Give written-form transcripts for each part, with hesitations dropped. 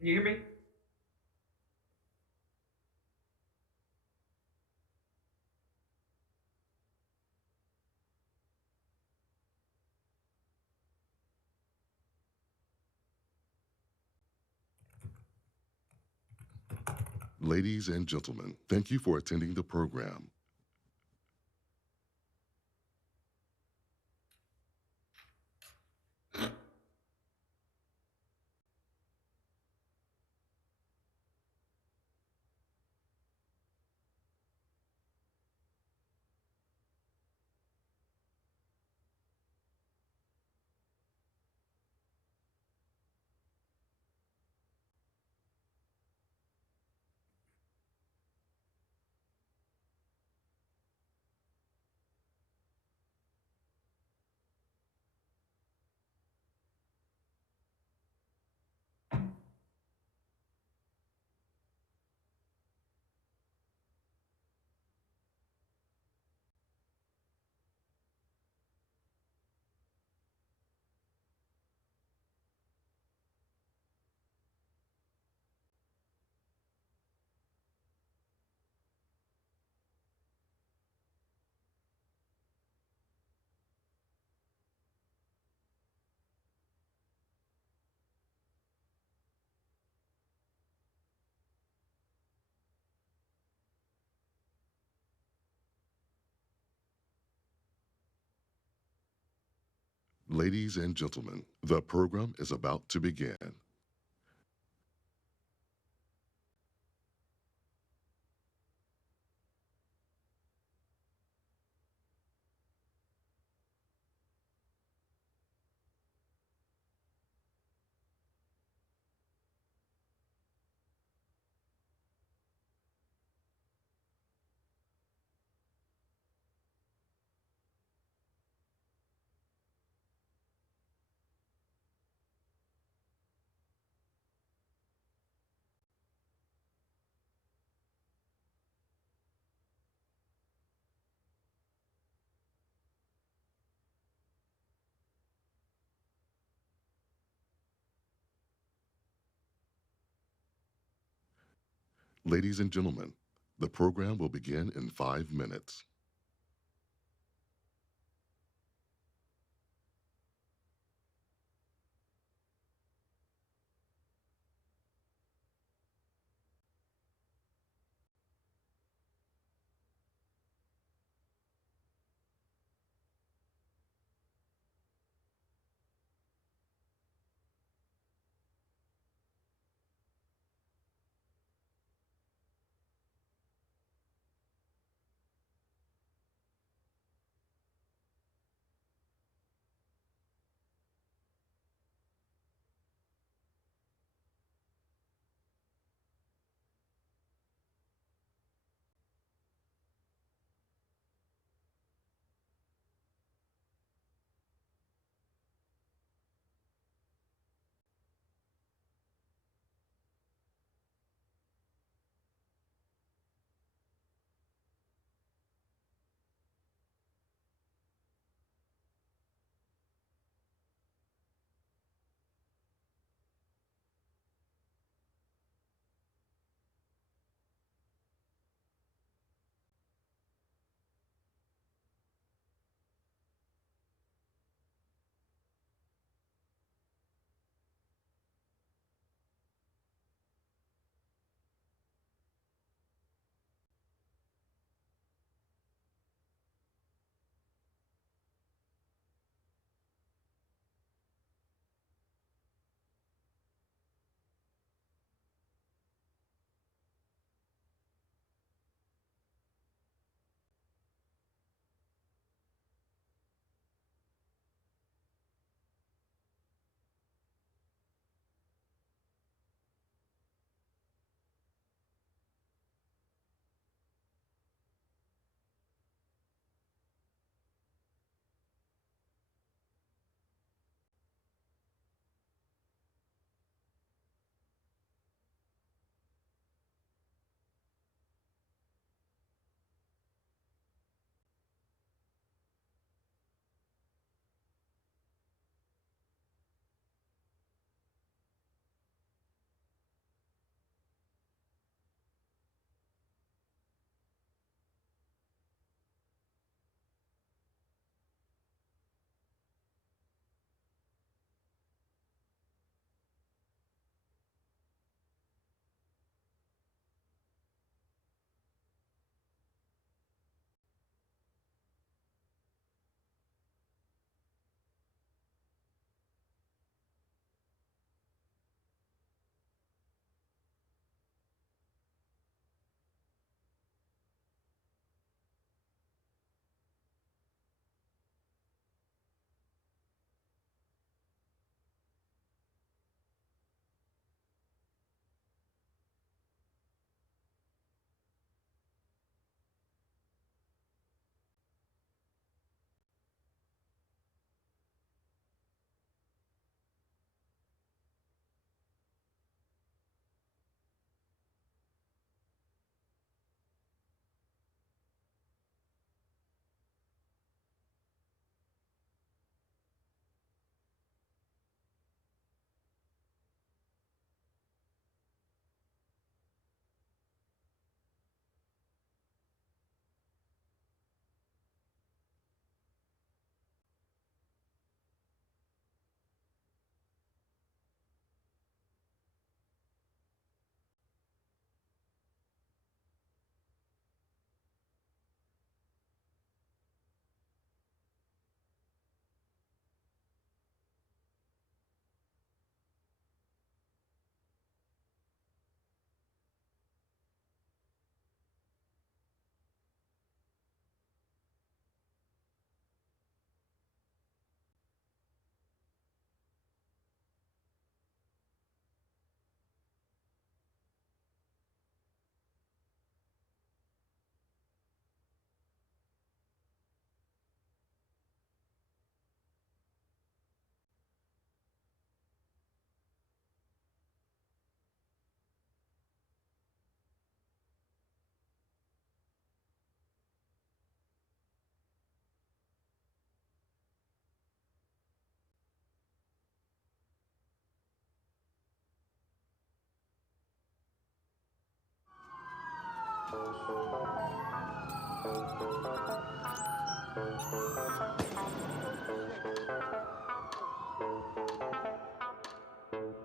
Can you hear me? Ladies and gentlemen, thank you for attending the program. Ladies and gentlemen, the program is about to begin. Ladies and gentlemen, the program will begin in 5 minutes.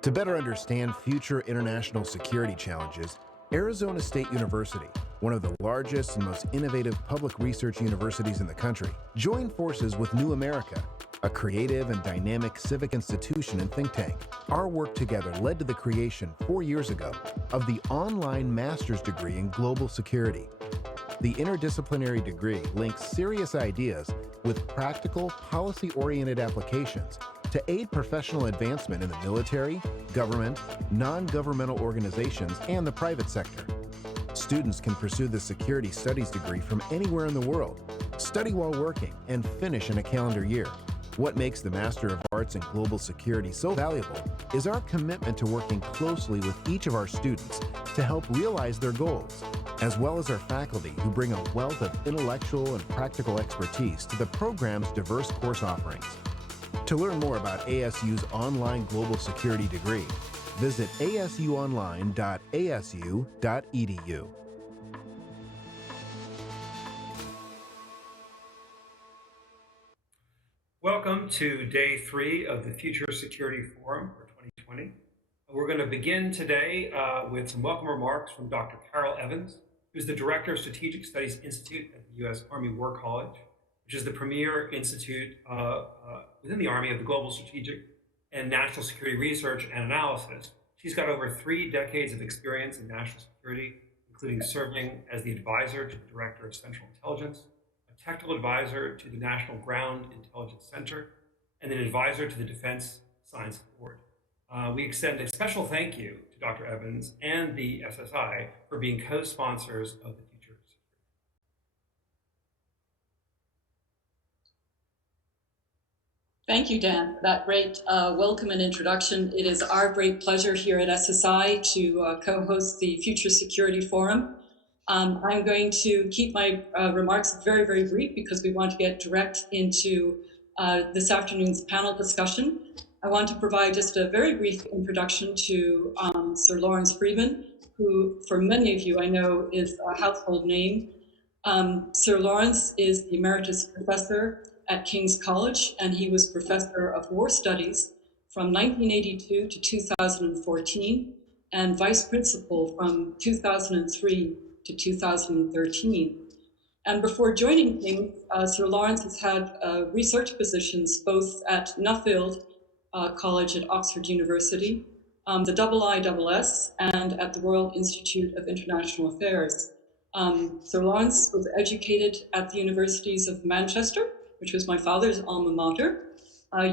To better understand future international security challenges, Arizona State University, one of the largest and most innovative public research universities in the country, joined forces with New America, a creative and dynamic civic institution and think tank. Our work together led to the creation 4 years ago of the online master's degree in global security. The interdisciplinary degree links serious ideas with practical, policy-oriented applications to aid professional advancement in the military, government, non-governmental organizations, and the private sector. Students can pursue the security studies degree from anywhere in the world, study while working, and finish in a calendar year. What makes the Master of Arts in Global Security so valuable is our commitment to working closely with each of our students to help realize their goals, as well as our faculty who bring a wealth of intellectual and practical expertise to the program's diverse course offerings. To learn more about ASU's online global security degree, visit asuonline.asu.edu. Welcome to day 3 of the Future Security Forum for 2020. We're going to begin today with some welcome remarks from Dr. Carol Evans, who's the Director of Strategic Studies Institute at the U.S. Army War College, which is the premier institute within the Army of the global strategic and national security research and analysis. She's got over 3 decades of experience in national security, including serving as the advisor to the Director of Central Intelligence, a technical advisor to the National Ground Intelligence Center, and an advisor to the Defense Science Board. We extend a special thank you to Dr. Evans and the SSI for being co-sponsors of the Future Security. Thank you, Dan, for that great welcome and introduction. It is our great pleasure here at SSI to co-host the Future Security Forum. I'm going to keep my remarks very, very brief because we want to get direct into this afternoon's panel discussion. I want to provide just a very brief introduction to Sir Lawrence Freeman, who for many of you I know is a household name. Sir Lawrence is the Emeritus Professor at King's College, and he was Professor of War Studies from 1982 to 2014, and Vice Principal from 2003 to 2013. And before joining King's, Sir Lawrence has had research positions both at Nuffield College at Oxford University, the IISS, and at the Royal Institute of International Affairs. Sir Lawrence was educated at the universities of Manchester, which was my father's alma mater,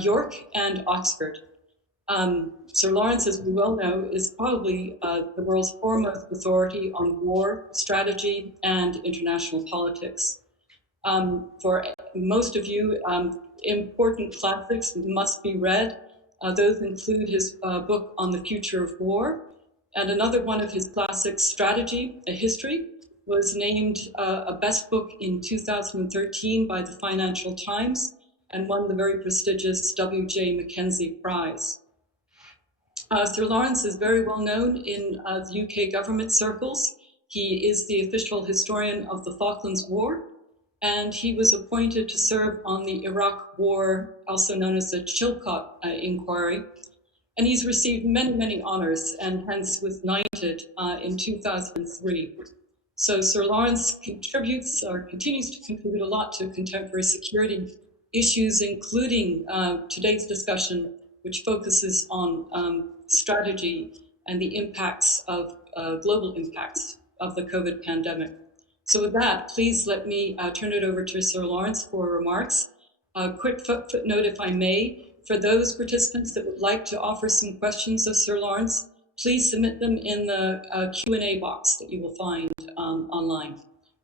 York, and Oxford. Sir Lawrence, as we well know, is probably the world's foremost authority on war, strategy, and international politics. For most of you, important classics must be read. Those include his book on the future of war, and another one of his classics, Strategy, A History, was named a best book in 2013 by the Financial Times and won the very prestigious W.J. Mackenzie Prize. Sir Lawrence is very well known in the UK government circles. He is the official historian of the Falklands War, and he was appointed to serve on the Iraq War, also known as the Chilcot Inquiry. And he's received many, many honors, and hence was knighted in 2003. So Sir Lawrence contributes or continues to contribute a lot to contemporary security issues, including today's discussion, which focuses on strategy and the impacts of global impacts of the COVID pandemic. So with that, please let me turn it over to Sir Lawrence for remarks. A quick footnote, if I may, for those participants that would like to offer some questions of Sir Lawrence, please submit them in the Q&A box that you will find online.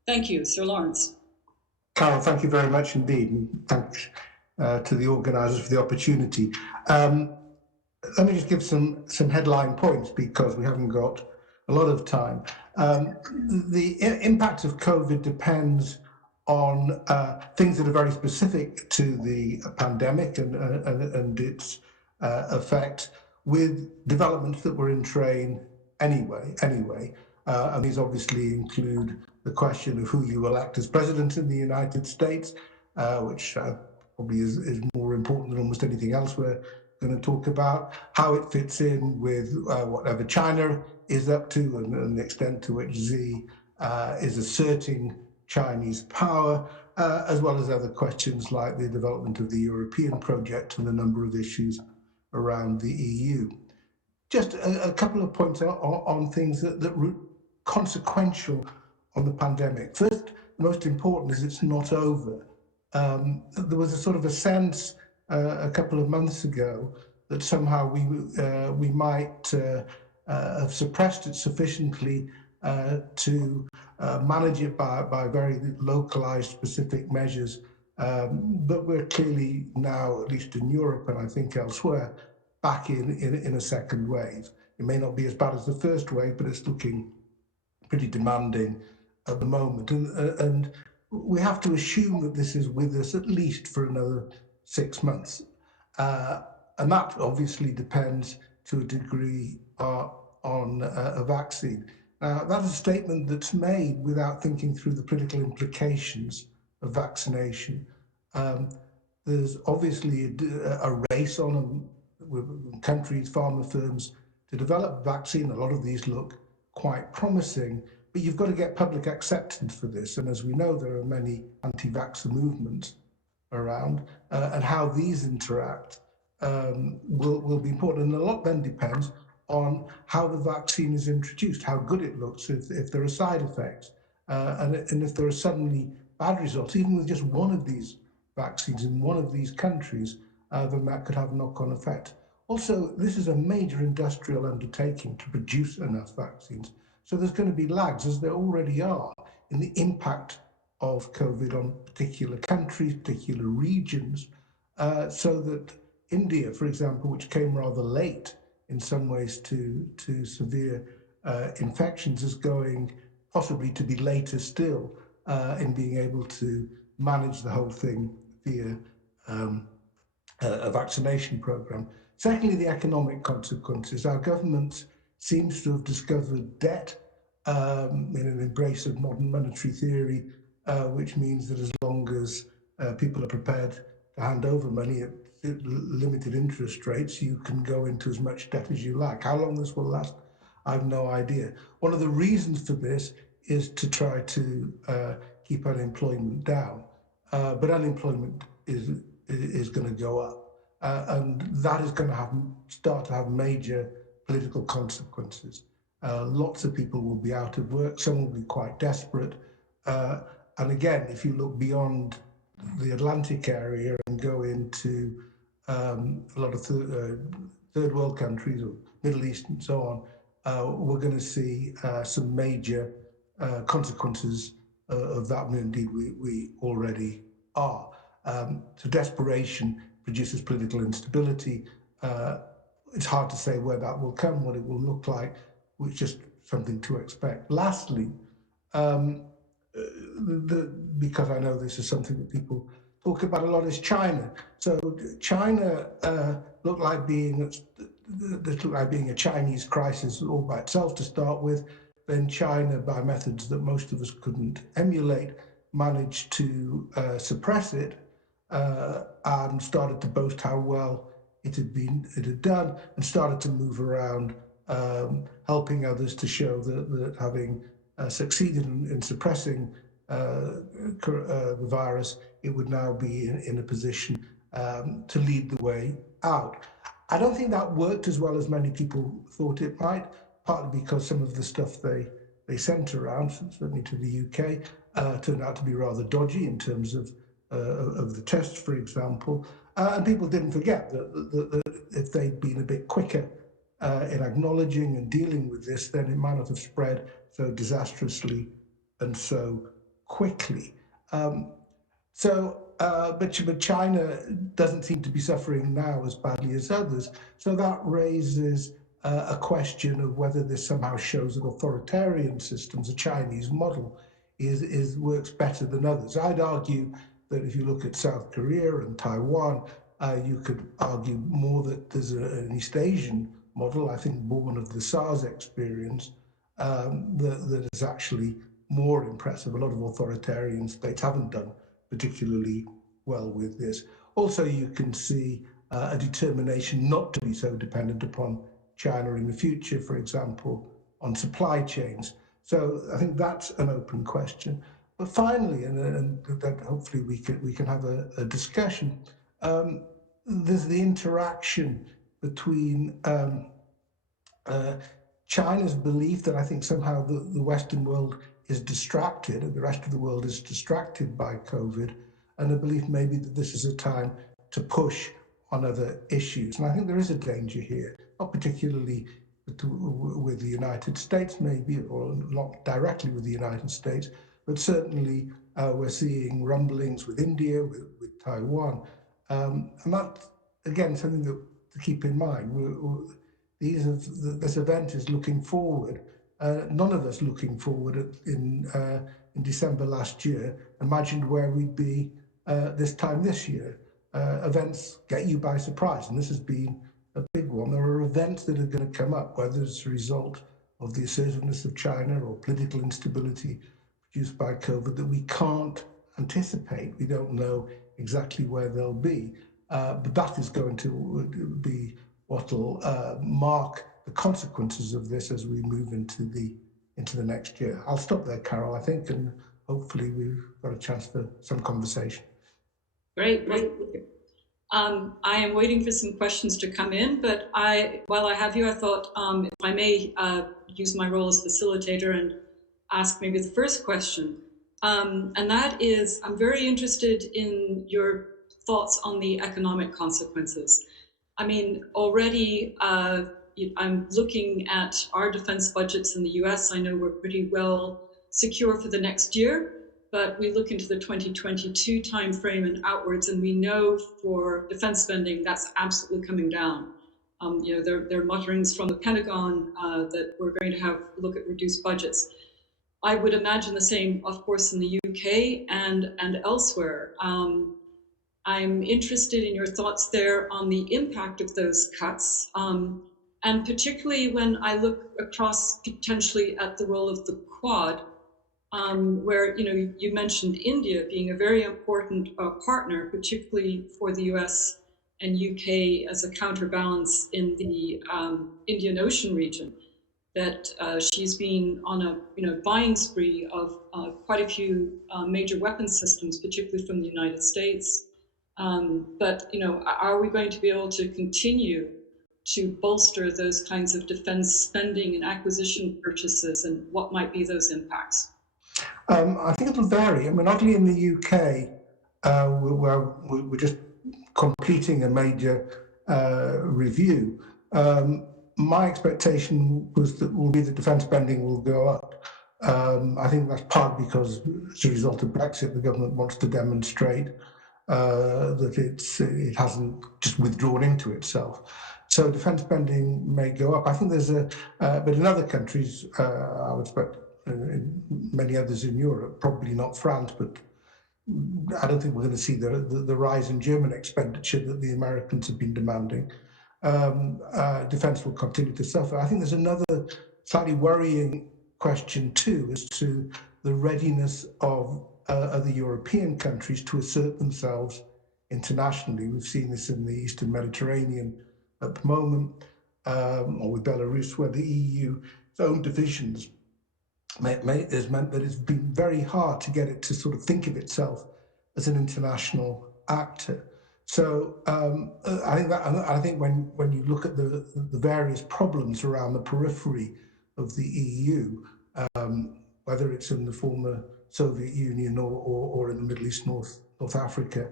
Thank you, Sir Lawrence. Carol, thank you very much indeed, and thanks to the organisers for the opportunity. Let me just give some headline points because we haven't got a lot of time. The impact of COVID depends on things that are very specific to the pandemic and its effect, with developments that were in train anyway. And these obviously include the question of who you elect as president in the United States, which probably is more important than almost anything else we're going to talk about, how it fits in with whatever China is up to, and the extent to which Xi is asserting Chinese power, as well as other questions like the development of the European project and a number of issues around the EU. Just a couple of points on things that were consequential on the pandemic. First, most important is it's not over. There was a sort of a sense a couple of months ago that somehow we might have suppressed it sufficiently to manage it by very localized, specific measures. But we're clearly now, at least in Europe and I think elsewhere, back in a second wave. It may not be as bad as the first wave, but it's looking pretty demanding at the moment. And we have to assume that this is with us at least for another 6 months. And that obviously depends to a degree on a vaccine. That is a statement that's made without thinking through the political implications of vaccination. There's obviously a race on countries, pharma firms, to develop a vaccine. A lot of these look quite promising, but you've got to get public acceptance for this. And as we know, there are many anti-vaxxer movements around, and how these interact will be important. And a lot then depends on how the vaccine is introduced, how good it looks, if there are side effects, and if there are suddenly bad results, even with just one of these vaccines in one of these countries, then that could have a knock-on effect. Also, this is a major industrial undertaking to produce enough vaccines. So there's going to be lags, as there already are, in the impact of COVID on particular countries, particular regions, so that India, for example, which came rather late in some ways to severe infections, is going possibly to be later still in being able to manage the whole thing via a vaccination program. Secondly, the economic consequences. Our government seems to have discovered debt in an embrace of modern monetary theory, which means that as long as people are prepared to hand over money at limited interest rates, you can go into as much debt as you like. How long this will last, I have no idea. One of the reasons for this is to try to keep unemployment down, but unemployment is going to go up. And that is going to start to have major political consequences. Lots of people will be out of work, some will be quite desperate. And again, if you look beyond the Atlantic area and go into a lot of third world countries or Middle East and so on, we're going to see some major consequences of that, and indeed we already are. So desperation produces political instability. It's hard to say where that will come, what it will look like. It's just something to expect. Lastly, because I know this is something that people talk about a lot, is China. So China looked like being a Chinese crisis all by itself to start with. Then China, by methods that most of us couldn't emulate, managed to suppress it and started to boast how well it had done, and started to move around, helping others to show that having succeeded in suppressing the virus, it would now be in a position to lead the way out. I don't think that worked as well as many people thought it might, partly because some of the stuff they sent around, certainly to the UK, turned out to be rather dodgy in terms of the tests, for example. And people didn't forget that if they'd been a bit quicker in acknowledging and dealing with this, then it might not have spread so disastrously and so quickly. But China doesn't seem to be suffering now as badly as others. So that raises a question of whether this somehow shows that authoritarian systems, a Chinese model, works better than others. I'd argue that if you look at South Korea and Taiwan, you could argue more that there's an East Asian model, I think born of the SARS experience, that is actually more impressive. A lot of authoritarian states haven't done particularly well with this. Also, you can see a determination not to be so dependent upon China in the future, for example, on supply chains. So I think that's an open question. But finally, and that hopefully we can have a discussion, there's the interaction between China's belief that I think somehow the Western world is distracted and the rest of the world is distracted by COVID, and a belief maybe that this is a time to push on other issues. And I think there is a danger here, not particularly with the United States maybe, or not directly with the United States, but certainly we're seeing rumblings with India, with Taiwan. And that, again, something that to keep in mind. This event is looking forward. None of us looking forward in December last year imagined where we'd be this time this year. Events get you by surprise, and this has been a big one. There are events that are going to come up, whether it's a result of the assertiveness of China or political instability produced by COVID, that we can't anticipate. We don't know exactly where they'll be, but that is going to be what will mark the consequences of this as we move into the next year. I'll stop there, Carol, I think, and hopefully we've got a chance for some conversation. Great. I am waiting for some questions to come in, but while I have you, I thought if I may use my role as facilitator and ask maybe the first question. And that is, I'm very interested in your thoughts on the economic consequences. I mean, already I'm looking at our defense budgets in the US. I know we're pretty well secure for the next year, but we look into the 2022 timeframe and outwards, and we know for defense spending, that's absolutely coming down. There are mutterings from the Pentagon that we're going to have look at reduced budgets. I would imagine the same, of course, in the UK and elsewhere. I'm interested in your thoughts there on the impact of those cuts, and particularly when I look across potentially at the role of the Quad, where you mentioned India being a very important partner, particularly for the US and UK as a counterbalance in the Indian Ocean region. That she's been on a buying spree of quite a few major weapons systems, particularly from the United States. But are we going to be able to continue to bolster those kinds of defense spending and acquisition purchases, and what might be those impacts? I think it'll vary. I mean, oddly in the UK, we're just completing a major review. My expectation will be that defence spending will go up. I think that's partly because as a result of Brexit, the government wants to demonstrate that it hasn't just withdrawn into itself. So defence spending may go up. I think there's but in other countries, I would expect in many others in Europe, probably not France, but I don't think we're going to see the rise in German expenditure that the Americans have been demanding. Defence will continue to suffer. I think there's another slightly worrying question too as to the readiness of other European countries to assert themselves internationally. We've seen this in the Eastern Mediterranean at the moment, or with Belarus, where the EU's own divisions has meant that it's been very hard to get it to sort of think of itself as an international actor. So I think when you look at the various problems around the periphery of the EU, whether it's in the former Soviet Union or in the Middle East, North Africa,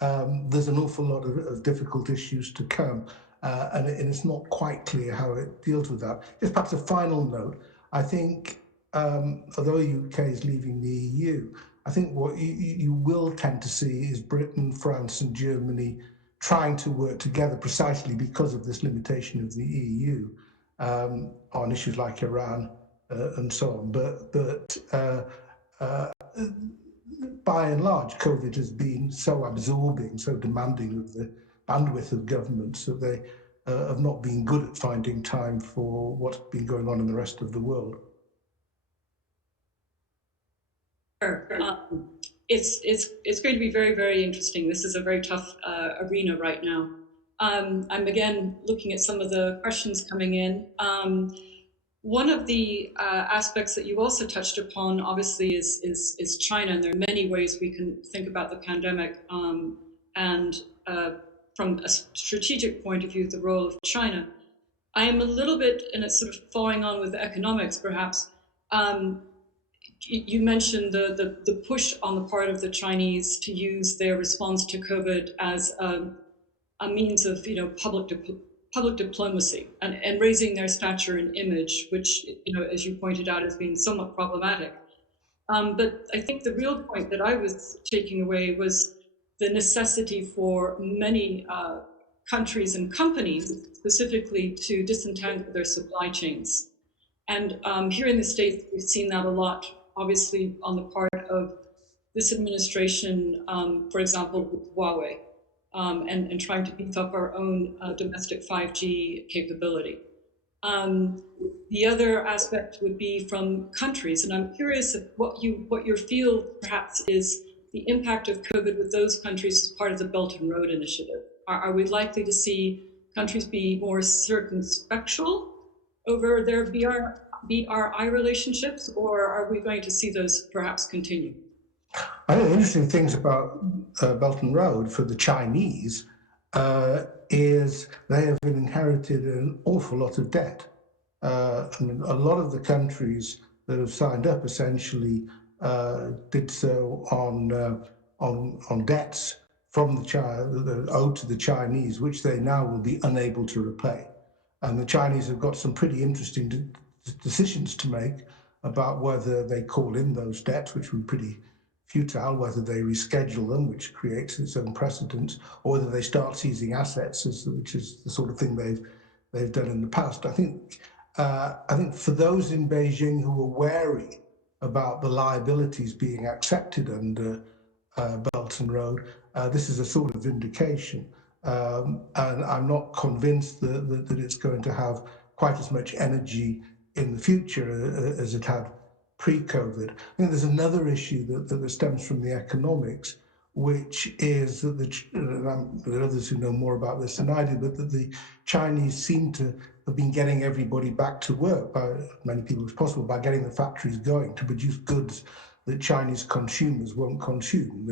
there's an awful lot of difficult issues to come, and it's not quite clear how it deals with that. Just perhaps a final note, I think although the UK is leaving the EU, I think what you will tend to see is Britain, France and Germany trying to work together precisely because of this limitation of the EU on issues like Iran and so on. But by and large, COVID has been so absorbing, so demanding of the bandwidth of governments that they have not been good at finding time for what's been going on in the rest of the world. Sure. It's going to be very, very interesting. This is a very tough arena right now. I'm again looking at some of the questions coming in. One of the aspects that you also touched upon, obviously, is China, and there are many ways we can think about the pandemic. And from a strategic point of view, the role of China. I am a little bit, and it's sort of following on with economics, perhaps. You mentioned the push on the part of the Chinese to use their response to COVID as a means of public diplomacy and raising their stature and image, which as you pointed out has been somewhat problematic. But I think the real point that I was taking away was the necessity for many countries and companies specifically to disentangle their supply chains. And here in the States, we've seen that a lot, obviously, on the part of this administration, for example, with Huawei, and trying to beef up our own domestic 5G capability. The other aspect would be from countries, and I'm curious of what your feel perhaps is the impact of COVID with those countries as part of the Belt and Road Initiative. Are we likely to see countries be more circumspectual over their BRI relationships, or are we going to see those perhaps continue? I think the interesting things about Belt and Road for the Chinese is they have inherited an awful lot of debt. I mean, a lot of the countries that have signed up essentially did so on debts from that owed to the Chinese, which they now will be unable to repay. And the Chinese have got some pretty interesting decisions to make about whether they call in those debts, which would be pretty futile, whether they reschedule them, which creates its own precedent, or whether they start seizing assets, which is the sort of thing they've done in the past. I think for those in Beijing who are wary about the liabilities being accepted under Belt and Road, this is a sort of vindication. And I'm not convinced that it's going to have quite as much energy in the future as it had pre-COVID. I think there's another issue that stems from the economics, which is that there are others who know more about this than I do, but that the Chinese seem to have been getting everybody back to work, by many people as possible, by getting the factories going to produce goods that Chinese consumers won't consume.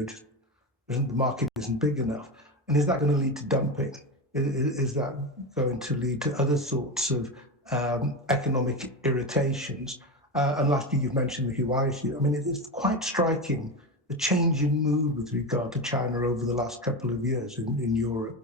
The market isn't big enough. And is that going to lead to dumping? Is that going to lead to other sorts of economic irritations? And lastly, you've mentioned the Huawei issue. I mean, it is quite striking, the change in mood with regard to China over the last couple of years in Europe,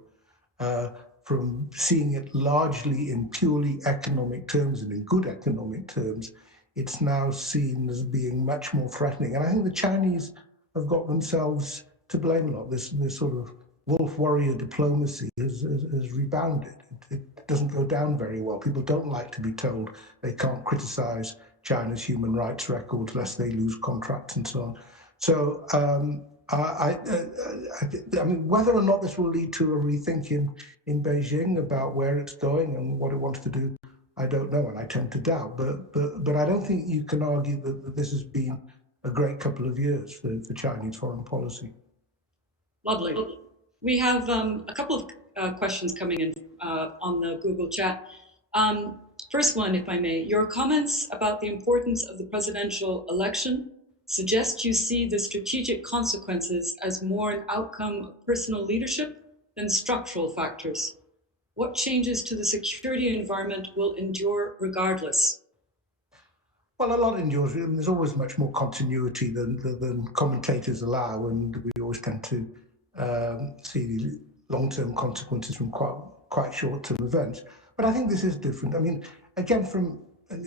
from seeing it largely in purely economic terms and in good economic terms. It's now seen as being much more threatening. And I think the Chinese have got themselves to blame a lot. This sort of wolf warrior diplomacy has rebounded. It doesn't go down very well. People don't like to be told they can't criticize China's human rights record lest they lose contracts and so on. So I mean, whether or not this will lead to a rethinking in Beijing about where it's going and what it wants to do, I don't know, and I tend to doubt. But I don't think you can argue that this has been a great couple of years for Chinese foreign policy. Lovely. We have a couple of questions coming in on the Google chat. First one, if I may, your comments about the importance of the presidential election suggest you see the strategic consequences as more an outcome of personal leadership than structural factors. What changes to the security environment will endure regardless? Well, a lot endures. I mean, there's always much more continuity than commentators allow, and we always tend to see the long-term consequences from quite short-term events. But I think this is different. I mean, again,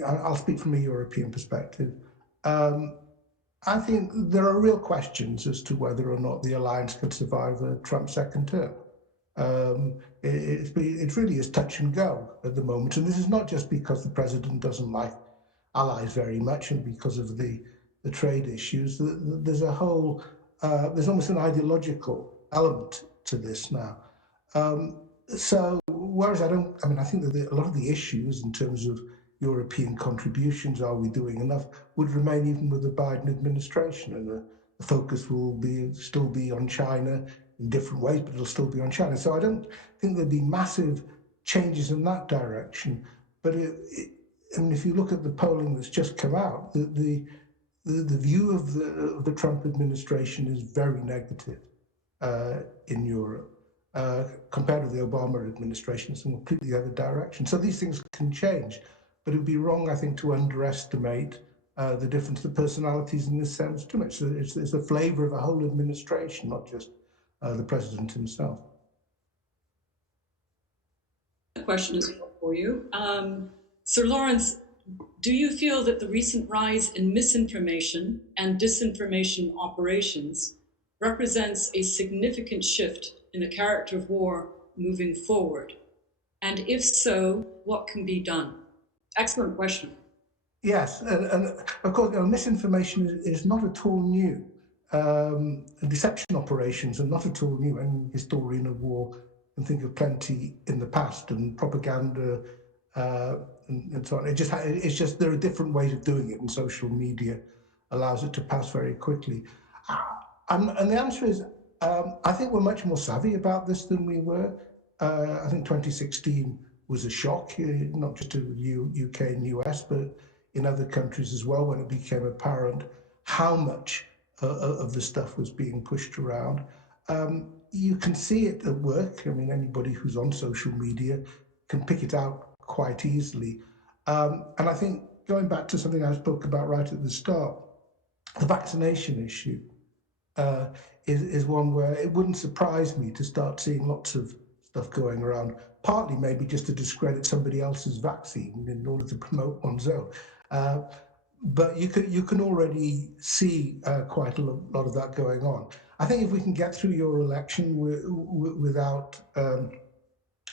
I'll speak from a European perspective. I think there are real questions as to whether or not the alliance could survive a Trump second term. It really is touch and go at the moment. And this is not just because the president doesn't like allies very much and because of the trade issues. There's a whole, there's almost an ideological element to this now. So whereas I think that a lot of the issues in terms of European contributions, are we doing enough, would remain even with the Biden administration. And the focus will still be on China in different ways, but it'll still be on China. So I don't think there'll be massive changes in that direction. But I mean, if you look at the polling that's just come out, the view of the Trump administration is very negative in Europe. Compared to the Obama administration, it's in a completely other direction. So these things can change, but it would be wrong, I think, to underestimate the difference of personalities in this sense too much. So it's a flavor of a whole administration, not just the president himself. The question is for you. Sir Lawrence, do you feel that the recent rise in misinformation and disinformation operations represents a significant shift in the character of war moving forward? And if so, what can be done? Excellent question. Yes, and of course, misinformation is not at all new. Deception operations are not at all new. Any historian of war can think of plenty in the past, and propaganda and so on. It's just there are different ways of doing it, and social media allows it to pass very quickly. And the answer is, I think we're much more savvy about this than we were. I think 2016 was a shock, not just to the UK and US, but in other countries as well, when it became apparent how much of the stuff was being pushed around. You can see it at work. I mean, anybody who's on social media can pick it out quite easily. And I think going back to something I spoke about right at the start, the vaccination issue is one where it wouldn't surprise me to start seeing lots of stuff going around, partly maybe just to discredit somebody else's vaccine in order to promote one's own. But you can already see quite a lot of that going on. I think if we can get through your election without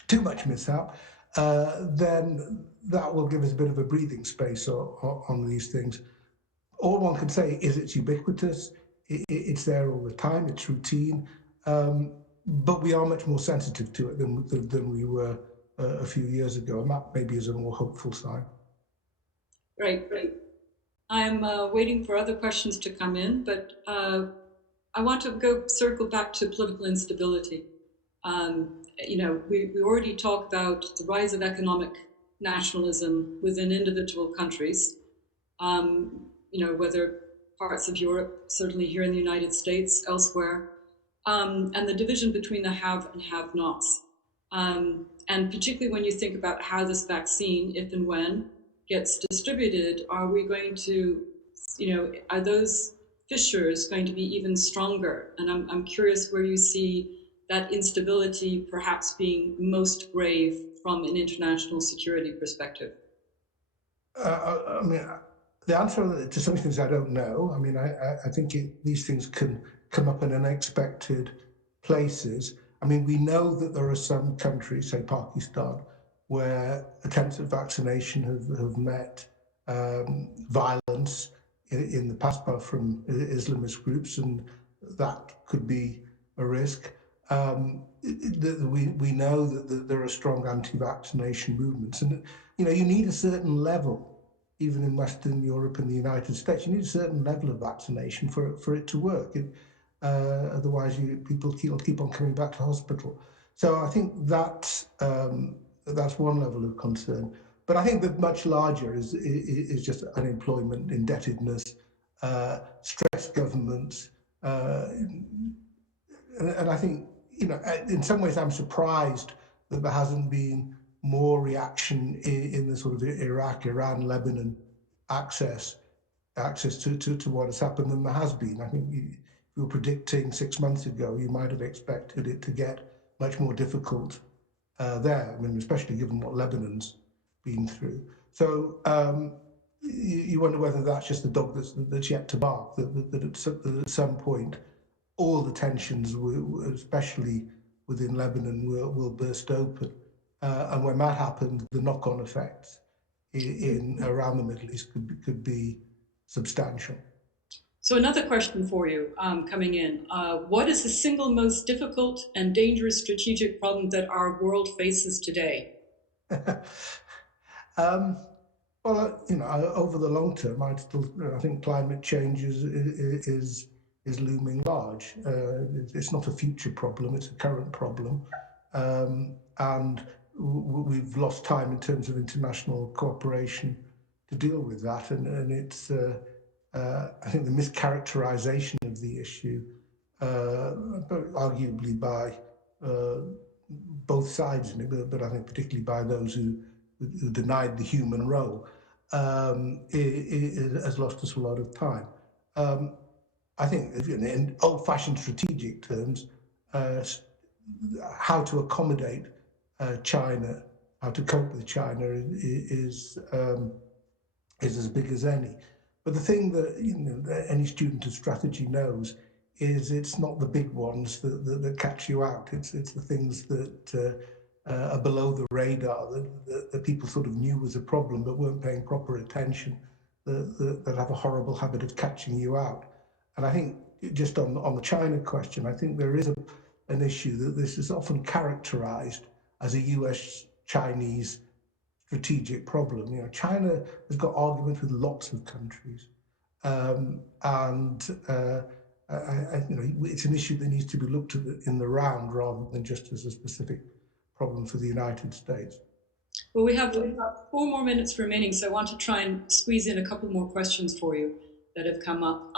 too much mishap, then that will give us a bit of a breathing space on these things. All one can say is it's ubiquitous, it's there all the time, it's routine, but we are much more sensitive to it than we were a few years ago, and that maybe is a more hopeful sign. Right. I'm waiting for other questions to come in, but I want to circle back to political instability. We already talked about the rise of economic nationalism within individual countries, whether parts of Europe, certainly here in the United States, elsewhere, and the division between the have and have-nots. And particularly when you think about how this vaccine, if and when, gets distributed, are we going to, are those fissures going to be even stronger? And I'm curious where you see that instability perhaps being most grave from an international security perspective. I mean, the answer to some things I don't know. I mean, I think these things can come up in unexpected places. I mean, we know that there are some countries, say Pakistan, where attempts at vaccination have met violence in the past from Islamist groups, and that could be a risk. We know that there are strong anti-vaccination movements, and you need a certain level, even in Western Europe and the United States. You need a certain level of vaccination for it to work. Otherwise, people keep on coming back to hospital. So I think that's one level of concern. But I think that much larger is just unemployment, indebtedness, stressed governments, and I think in some ways I'm surprised that there hasn't been more reaction in the sort of Iraq, Iran, Lebanon access to what has happened than there has been. I think if you were predicting 6 months ago, you might have expected it to get much more difficult there. I mean, especially given what Lebanon's been through. So you wonder whether that's just the dog that's yet to bark. That at some point, all the tensions, especially within Lebanon, will burst open. And when that happens, the knock-on effects around the Middle East could be substantial. So another question for you coming in. What is the single most difficult and dangerous strategic problem that our world faces today? Well, over the long term, I think climate change is looming large. It's not a future problem; it's a current problem, and we've lost time in terms of international cooperation to deal with that. And it's I think the mischaracterization of the issue, arguably by both sides in it, but I think particularly by those who denied the human role, it has lost us a lot of time. I think in old-fashioned strategic terms, how to accommodate China, how to cope with China is as big as any. But the thing that any student of strategy knows is it's not the big ones that catch you out. It's the things that are below the radar that people sort of knew was a problem but weren't paying proper attention, that have a horrible habit of catching you out. And I think just on the China question, I think there is an issue that this is often characterized as a US-Chinese strategic problem. China has got arguments with lots of countries, it's an issue that needs to be looked at in the round rather than just as a specific problem for the United States. Well, we have about 4 more minutes remaining, so I want to try and squeeze in a couple more questions for you that have come up.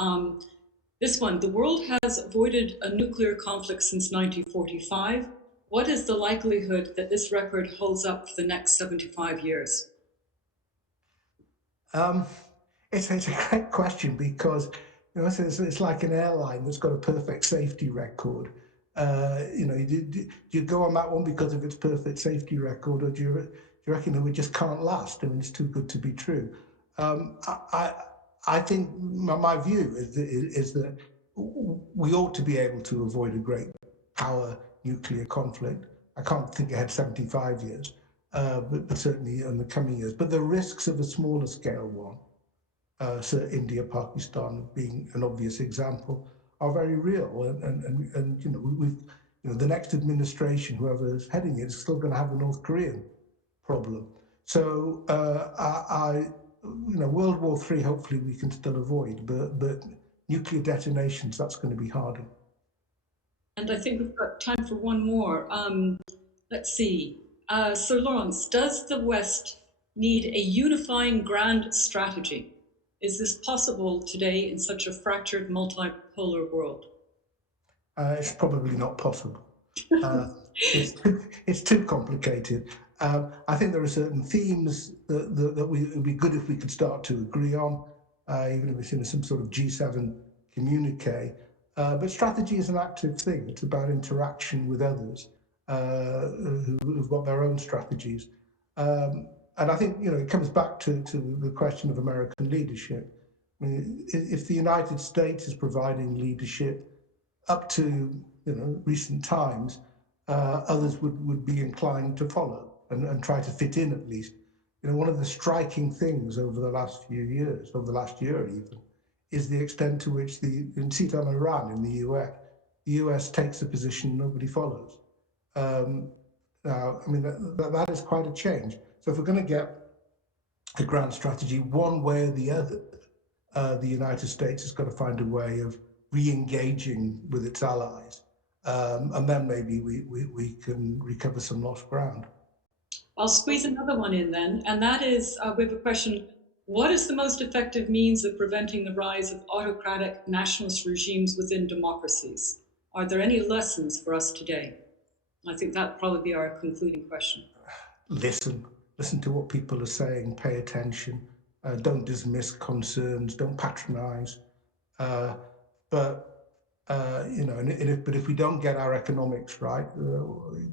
This one, the world has avoided a nuclear conflict since 1945. What is the likelihood that this record holds up for the next 75 years? It's a great question because it's like an airline that's got a perfect safety record. Do you go on that one because of its perfect safety record, or do you reckon it just can't last? I mean, it's too good to be true. I think my view is that we ought to be able to avoid a great power nuclear conflict. I can't think ahead 75 years, but certainly in the coming years. But the risks of a smaller scale one, so India, Pakistan being an obvious example, are very real. And the next administration, whoever is heading it, is still going to have the North Korean problem. So World War III, hopefully we can still avoid, but nuclear detonations, that's going to be harder. And I think we've got time for one more. Let's see. Sir Lawrence, does the West need a unifying grand strategy? Is this possible today in such a fractured, multipolar world? It's probably not possible. It's too complicated. I think there are certain themes that would be good if we could start to agree on, even if it's in some sort of G7 communique. But strategy is an active thing. It's about interaction with others who've got their own strategies. And I think, it comes back to the question of American leadership. I mean, if the United States is providing leadership up to, recent times, others would be inclined to follow and try to fit in at least. One of the striking things over the last few years, over the last year even, is the extent to which in seat on Iran in the US takes a position nobody follows. Now, I mean, that is quite a change. So if we're going to get a grand strategy, one way or the other, the United States has got to find a way of re-engaging with its allies. And then maybe we can recover some lost ground. I'll squeeze another one in then, and that is, we have a question. What is the most effective means of preventing the rise of autocratic nationalist regimes within democracies? Are there any lessons for us today? I think that'd probably be our concluding question. Listen to what people are saying, pay attention, don't dismiss concerns, don't patronize. But if we don't get our economics right,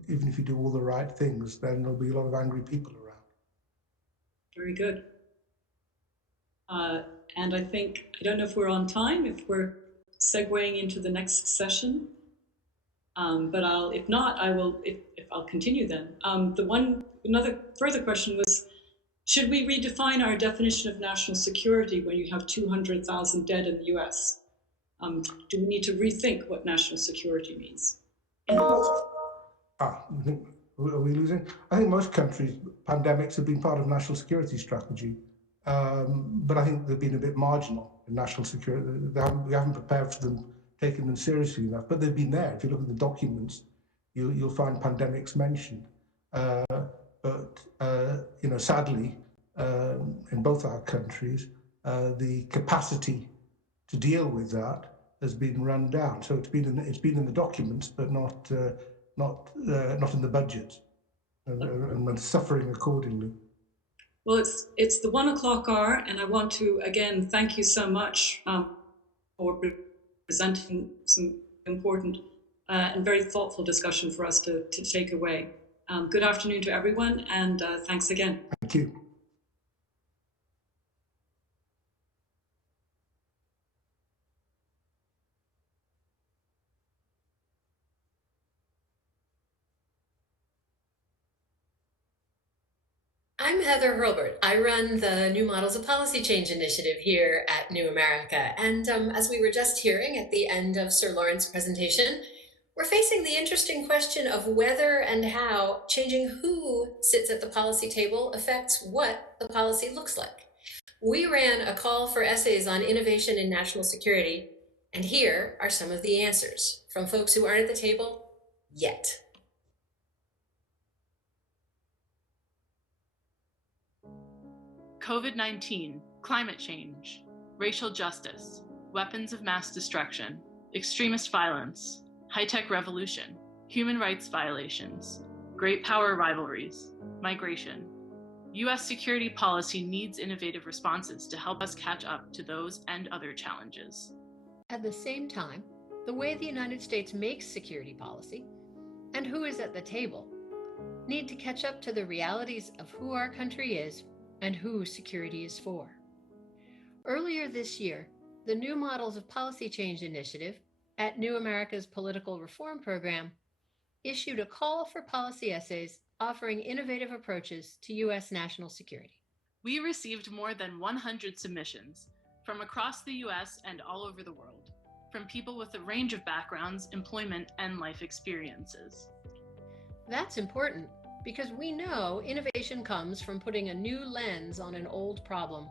even if we do all the right things, then there'll be a lot of angry people around. Very good. And I think, I don't know if we're on time, if we're segueing into the next session. But if not, I'll continue then. Another further question was, should we redefine our definition of national security when you have 200,000 dead in the US? Do we need to rethink what national security means? Are we losing? I think most countries, pandemics have been part of national security strategy but I think they've been a bit marginal in national security. We haven't prepared for them, taken them seriously enough, but they've been there. If you look at the documents, you'll find pandemics mentioned. Sadly, in both our countries, the capacity to deal with that has been run down. So it's been in the documents, but not in the budget, and we're suffering accordingly. Well, it's the 1 o'clock hour, and I want to again thank you so much for presenting some important and very thoughtful discussion for us to take away. Good afternoon to everyone, and thanks again. Thank you. I'm Heather Hurlbert. I run the New Models of Policy Change initiative here at New America. And as we were just hearing at the end of Sir Lawrence's presentation, we're facing the interesting question of whether and how changing who sits at the policy table affects what the policy looks like. We ran a call for essays on innovation in national security, and here are some of the answers from folks who aren't at the table yet. COVID-19, climate change, racial justice, weapons of mass destruction, extremist violence, high-tech revolution, human rights violations, great power rivalries, migration. U.S. security policy needs innovative responses to help us catch up to those and other challenges. At the same time, the way the United States makes security policy and who is at the table need to catch up to the realities of who our country is and who security is for. Earlier this year, the New Models of Policy Change initiative at New America's Political Reform Program issued a call for policy essays offering innovative approaches to U.S. national security. We received more than 100 submissions from across the U.S. and all over the world, from people with a range of backgrounds, employment, and life experiences. That's important, because we know innovation comes from putting a new lens on an old problem,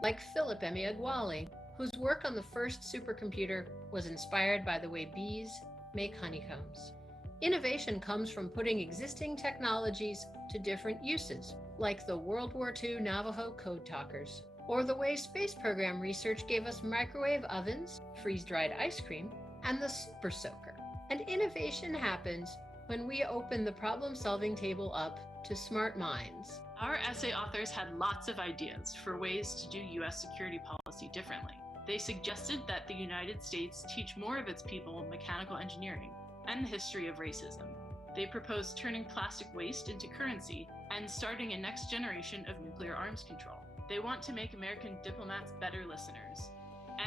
like Philip Emeagwali, whose work on the first supercomputer was inspired by the way bees make honeycombs. Innovation comes from putting existing technologies to different uses, like the World War II Navajo code talkers, or the way space program research gave us microwave ovens, freeze-dried ice cream, and the super soaker. And innovation happens when we open the problem-solving table up to smart minds. Our essay authors had lots of ideas for ways to do U.S. security policy differently. They suggested that the United States teach more of its people mechanical engineering and the history of racism. They proposed turning plastic waste into currency and starting a next generation of nuclear arms control. They want to make American diplomats better listeners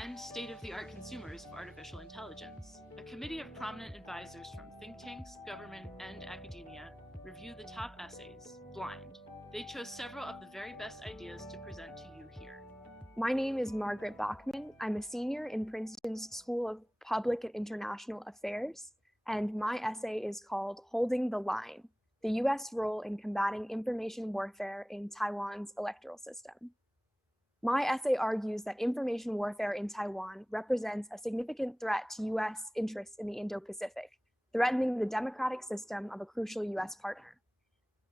and state-of-the-art consumers of artificial intelligence. A committee of prominent advisors from think tanks, government, and academia review the top essays, blind. They chose several of the very best ideas to present to you here. My name is Margaret Bachman. I'm a senior in Princeton's School of Public and International Affairs, and my essay is called Holding the Line: The U.S. Role in Combating Information Warfare in Taiwan's Electoral System. My essay argues that information warfare in Taiwan represents a significant threat to U.S. interests in the Indo-Pacific, threatening the democratic system of a crucial U.S. partner.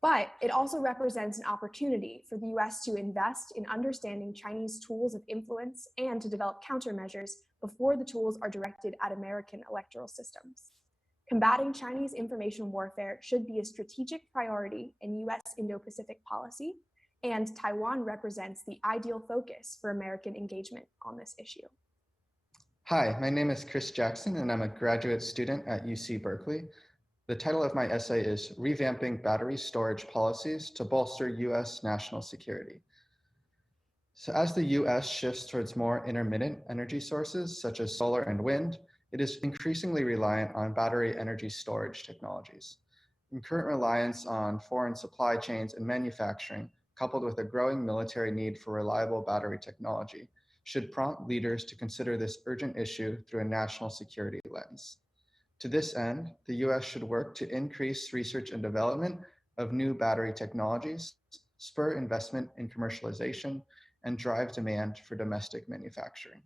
But it also represents an opportunity for the U.S. to invest in understanding Chinese tools of influence and to develop countermeasures before the tools are directed at American electoral systems. Combating Chinese information warfare should be a strategic priority in U.S. Indo-Pacific policy, and Taiwan represents the ideal focus for American engagement on this issue. Hi, my name is Chris Jackson, and I'm a graduate student at UC Berkeley. The title of my essay is Revamping Battery Storage Policies to Bolster U.S. National Security. So as the U.S. shifts towards more intermittent energy sources, such as solar and wind, it is increasingly reliant on battery energy storage technologies. And current reliance on foreign supply chains and manufacturing, coupled with a growing military need for reliable battery technology, should prompt leaders to consider this urgent issue through a national security lens. To this end, the U.S. should work to increase research and development of new battery technologies, spur investment in commercialization, and drive demand for domestic manufacturing.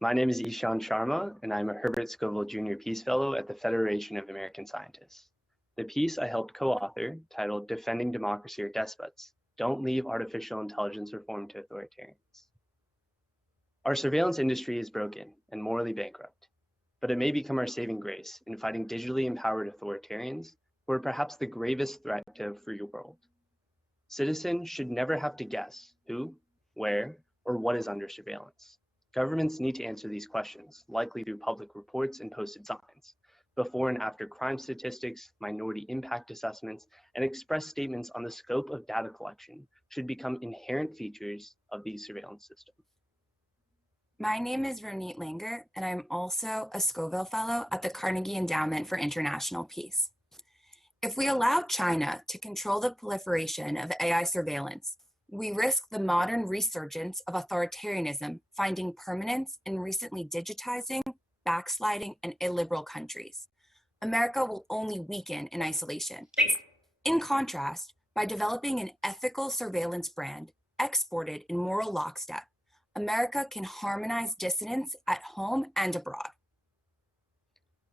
My name is Ishan Sharma, and I'm a Herbert Scoville Jr. Peace Fellow at the Federation of American Scientists. The piece I helped co-author, titled Defending Democracy or Despots, Don't Leave Artificial Intelligence Reform to Authoritarians. Our surveillance industry is broken and morally bankrupt, but it may become our saving grace in fighting digitally empowered authoritarians who are perhaps the gravest threat to a free world. Citizens should never have to guess who, where, or what is under surveillance. Governments need to answer these questions, likely through public reports and posted signs, before and after crime statistics, minority impact assessments, and express statements on the scope of data collection should become inherent features of the surveillance system. My name is Ronit Langer, and I'm also a Scoville Fellow at the Carnegie Endowment for International Peace. If we allow China to control the proliferation of AI surveillance, we risk the modern resurgence of authoritarianism finding permanence in recently digitizing, backsliding, and illiberal countries. America will only weaken in isolation. In contrast, by developing an ethical surveillance brand exported in moral lockstep, America can harmonize dissidents at home and abroad.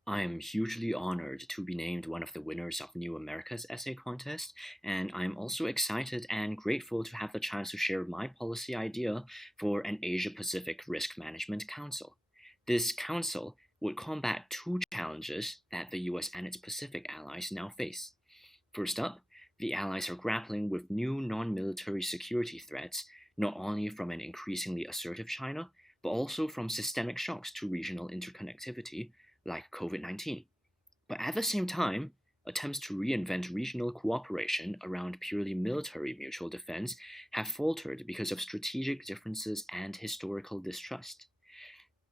I am hugely honored to be named one of the winners of New America's essay contest, and I'm also excited and grateful to have the chance to share my policy idea for an Asia-Pacific Risk Management Council. This council would combat two challenges that the US and its Pacific allies now face. First up, the allies are grappling with new non-military security threats, not only from an increasingly assertive China, but also from systemic shocks to regional interconnectivity, like COVID-19. But at the same time, attempts to reinvent regional cooperation around purely military mutual defense have faltered because of strategic differences and historical distrust.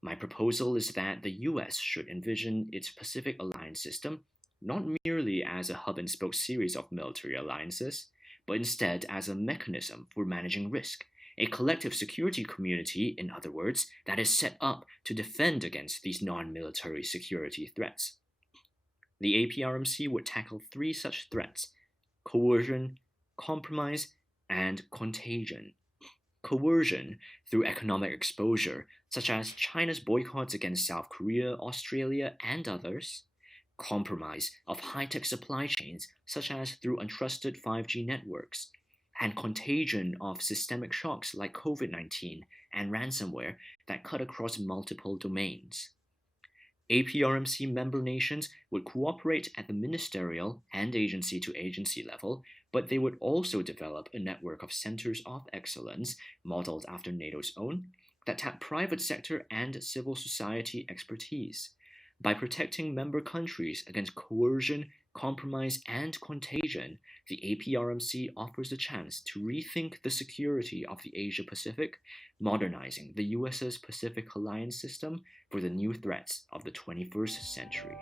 My proposal is that the US should envision its Pacific alliance system not merely as a hub-and-spoke series of military alliances, but instead as a mechanism for managing risk, a collective security community, in other words, that is set up to defend against these non-military security threats. The APRMC would tackle three such threats: coercion, compromise, and contagion. Coercion through economic exposure, such as China's boycotts against South Korea, Australia, and others. Compromise of high-tech supply chains, such as through untrusted 5G networks. And contagion of systemic shocks like COVID-19 and ransomware that cut across multiple domains. APRMC member nations would cooperate at the ministerial and agency-to-agency level, but they would also develop a network of centers of excellence, modeled after NATO's own, that tap private sector and civil society expertise. By protecting member countries against coercion, compromise, and contagion, the APRMC offers a chance to rethink the security of the Asia-Pacific, modernizing the US's Pacific alliance system for the new threats of the 21st century.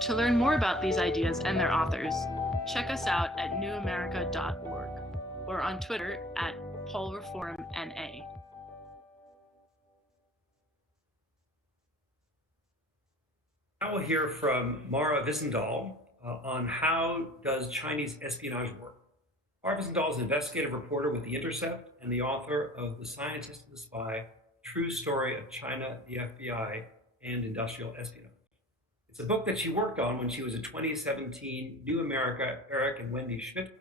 To learn more about these ideas and their authors, check us out at newamerica.org or on Twitter at PolReformNA. Now we'll hear from Mara Wiesendahl on how does Chinese espionage work. Mara Wiesendahl is an investigative reporter with The Intercept and the author of The Scientist and the Spy, True Story of China, the FBI, and Industrial Espionage. It's a book that she worked on when she was a 2017 New America Eric and Wendy Schmidt fellow.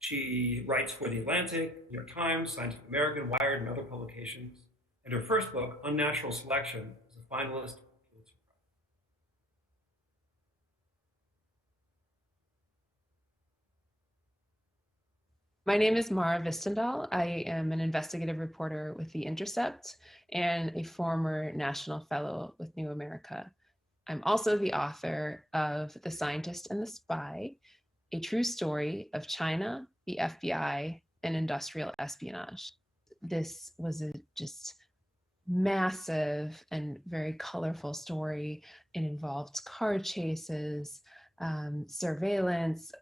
She writes for The Atlantic, New York Times, Scientific American, Wired, and other publications. And her first book, Unnatural Selection, is a finalist for the Pulitzer Prize. My name is Mara Wiesendahl. I am an investigative reporter with The Intercept and a former national fellow with New America. I'm also the author of The Scientist and the Spy, a true story of China, the FBI, and industrial espionage. This was a just massive and very colorful story. It involved car chases, surveillance,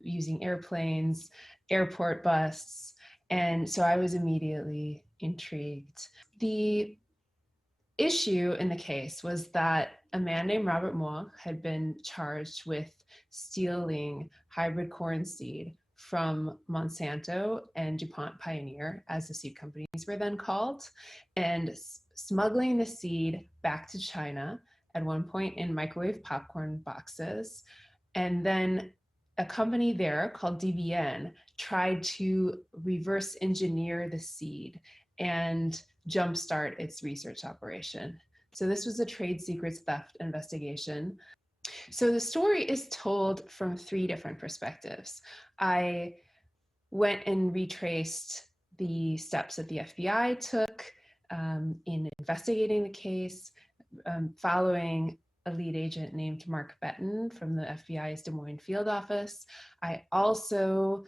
using airplanes, airport busts. And so I was immediately intrigued. The issue in the case was that a man named Robert Moore had been charged with stealing hybrid corn seed from Monsanto and DuPont Pioneer, as the seed companies were then called, and smuggling the seed back to China at one point in microwave popcorn boxes. And then a company there called DVN tried to reverse engineer the seed and jumpstart its research operation. So this was a trade secrets theft investigation. So the story is told from 3 different perspectives. I went and retraced the steps that the FBI took in investigating the case, following a lead agent named Mark Betton from the FBI's Des Moines field office. I also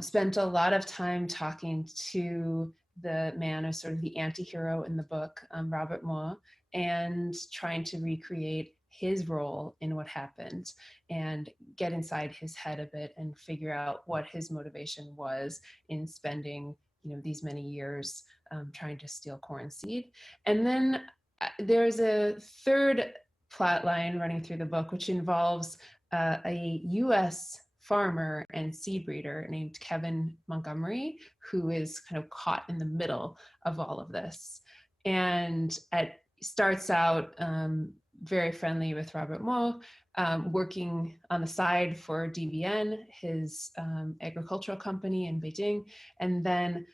spent a lot of time talking to the man who's sort of the anti-hero in the book, Robert Moore, and trying to recreate his role in what happened and get inside his head a bit and figure out what his motivation was in spending, these many years trying to steal corn seed. And then there's a third plot line running through the book, which involves a US farmer and seed breeder named Kevin Montgomery, who is kind of caught in the middle of all of this. And it starts out very friendly with Robert Moore, working on the side for DVN, his agricultural company in Beijing, and then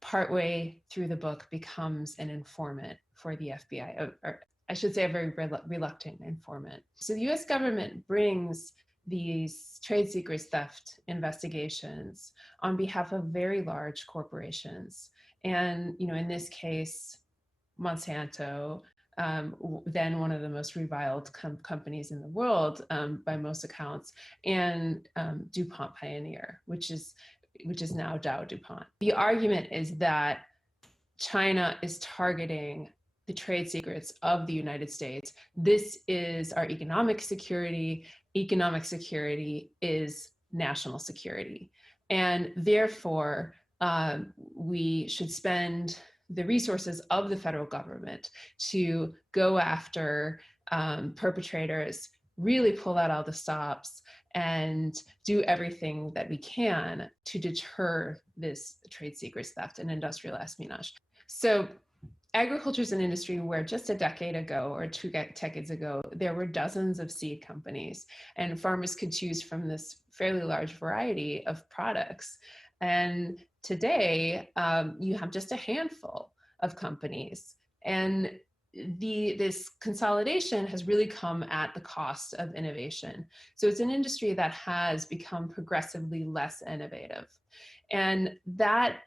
partway through the book becomes an informant for the FBI, or I should say a very reluctant informant. So the US government brings these trade secrets theft investigations on behalf of very large corporations. And, in this case, Monsanto, then one of the most reviled companies in the world by most accounts, and DuPont Pioneer, which is now Dow DuPont. The argument is that China is targeting the trade secrets of the United States. This is our economic security. Economic security is national security. And therefore, we should spend the resources of the federal government to go after perpetrators, really pull out all the stops, and do everything that we can to deter this trade secrets theft and industrial espionage. So agriculture is an industry where just a decade ago or 2 decades ago, there were dozens of seed companies, and farmers could choose from this fairly large variety of products. And today, you have just a handful of companies. And this consolidation has really come at the cost of innovation. So it's an industry that has become progressively less innovative. And that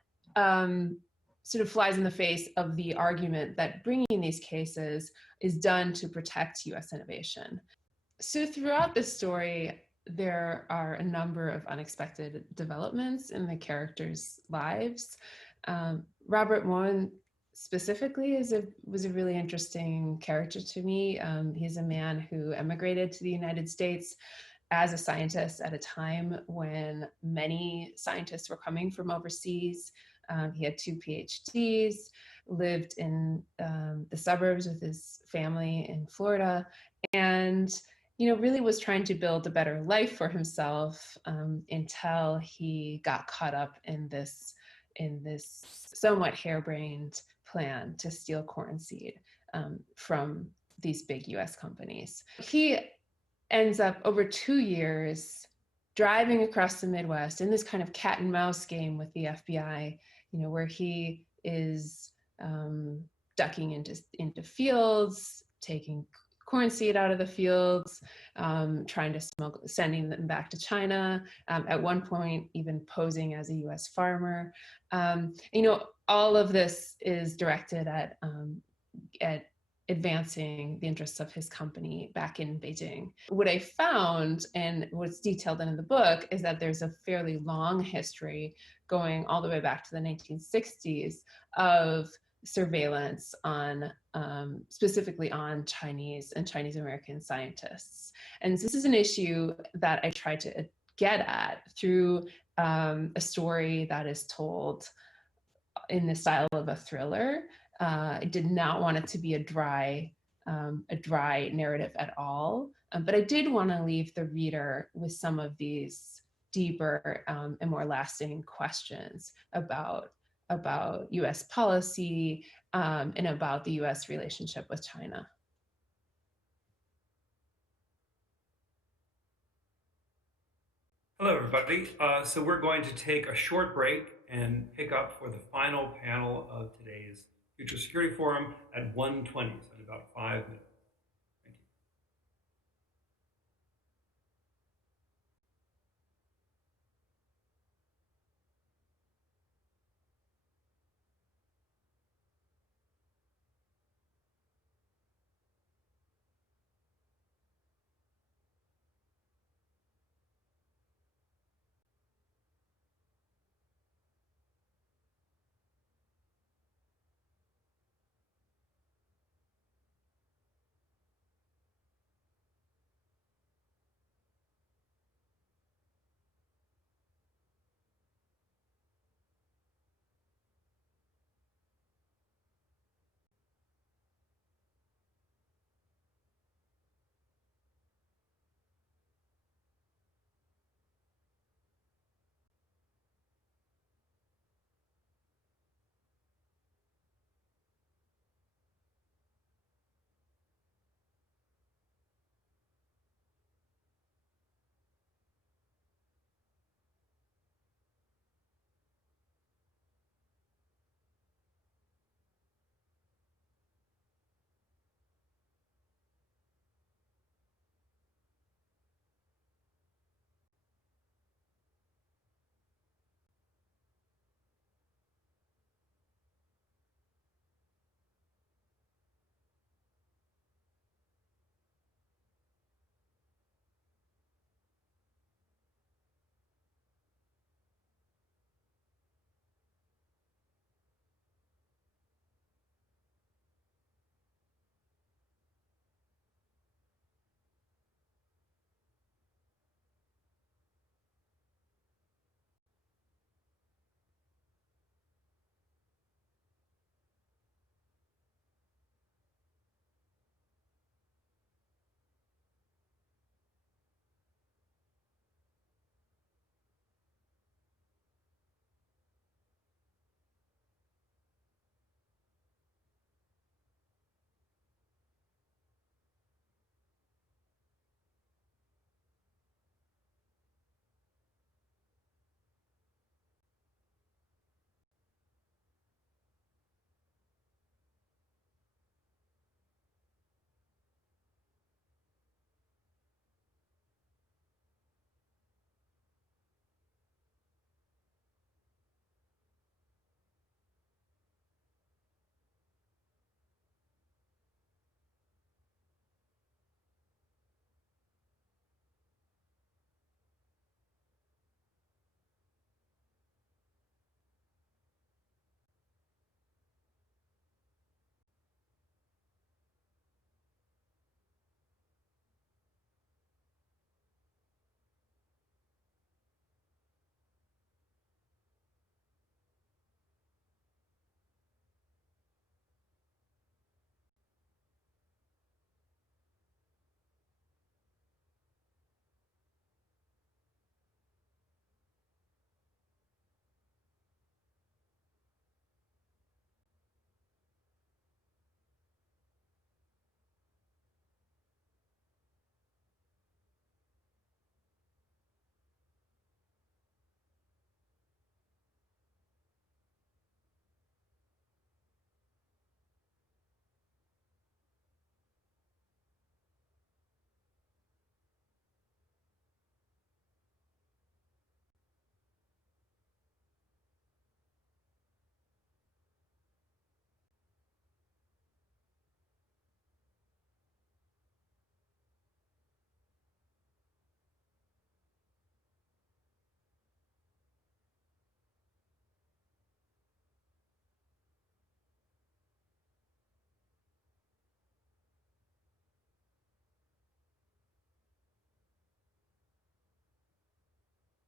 sort of flies in the face of the argument that bringing these cases is done to protect US innovation. So throughout this story, there are a number of unexpected developments in the characters' lives. Robert Moore specifically was a really interesting character to me. He's a man who emigrated to the United States as a scientist at a time when many scientists were coming from overseas. He had 2 PhDs, lived in the suburbs with his family in Florida, and really was trying to build a better life for himself until he got caught up in this somewhat harebrained plan to steal corn seed from these big US companies. He ends up over 2 years driving across the Midwest in this kind of cat and mouse game with the FBI, where he is ducking into fields, taking corn seed out of the fields, trying to sending them back to China, at one point even posing as a US farmer. All of this is directed at advancing the interests of his company back in Beijing. What I found, and what's detailed in the book, is that there's a fairly long history going all the way back to the 1960s of surveillance on specifically on Chinese and Chinese American scientists. And this is an issue that I try to get at through a story that is told in the style of a thriller, I did not want it to be a dry narrative at all. But I did want to leave the reader with some of these deeper and more lasting questions about U.S. policy and about the U.S. relationship with China. Hello, everybody. So we're going to take a short break and pick up for the final panel of today's Future Security Forum at 1:20, so in about 5 minutes. Thank you.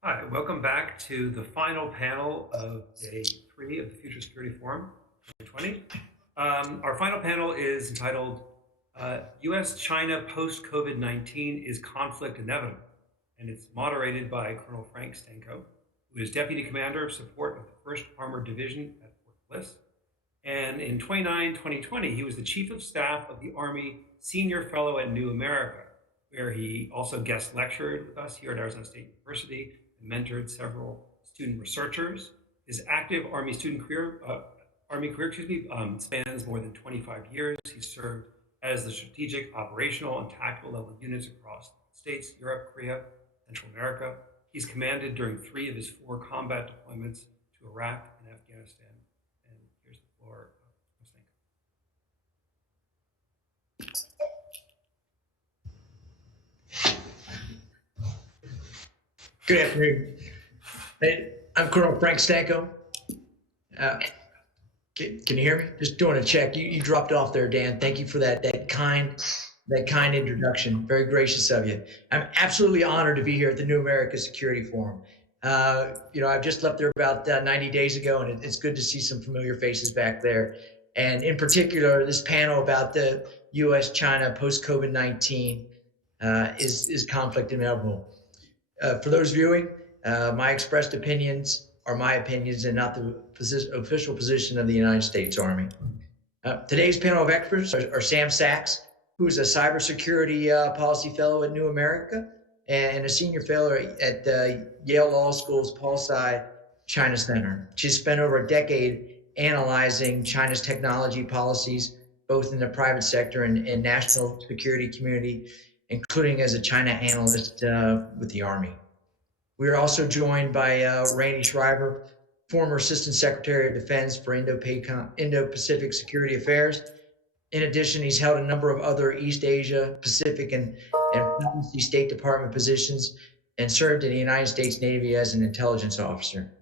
Hi, welcome back to the final panel of day 3 of the Future Security Forum 2020. Our final panel is entitled U.S.-China Post-COVID-19 Is Conflict Inevitable? And it's moderated by Colonel Frank Stanko, who is Deputy Commander of Support of the 1st Armored Division at Fort Bliss. And in 2020, he was the Chief of Staff of the Army Senior Fellow at New America, where he also guest lectured with us here at Arizona State University and mentored several student researchers. His active Army career spans more than 25 years. He served as the strategic, operational, and tactical level units across the States, Europe, Korea, Central America. He's commanded during 3 of his 4 combat deployments to Iraq and Afghanistan. And here's the floor. Good afternoon. Hey, I'm Colonel Frank Stanko. Can you hear me? Just doing a check. You dropped off there, Dan. Thank you for that kind introduction. Very gracious of you. I'm absolutely honored to be here at the New America Security Forum. I've just left there about 90 days ago, and it's good to see some familiar faces back there. And in particular, this panel about the U.S.-China post-COVID-19 is conflict inevitable. For those viewing, my expressed opinions are my opinions and not the official position of the United States Army. Today's panel of experts are Sam Sachs, who is a cybersecurity policy fellow at New America and a senior fellow at Yale Law School's Paul Tsai China Center. She's spent over a decade analyzing China's technology policies, both in the private sector and national security community, including as a China analyst with the Army. We are also joined by Randy Schreiber, former Assistant Secretary of Defense for Indo-Pacific Security Affairs. In addition, he's held a number of other East Asia, Pacific, and policy State Department positions and served in the United States Navy as an intelligence officer.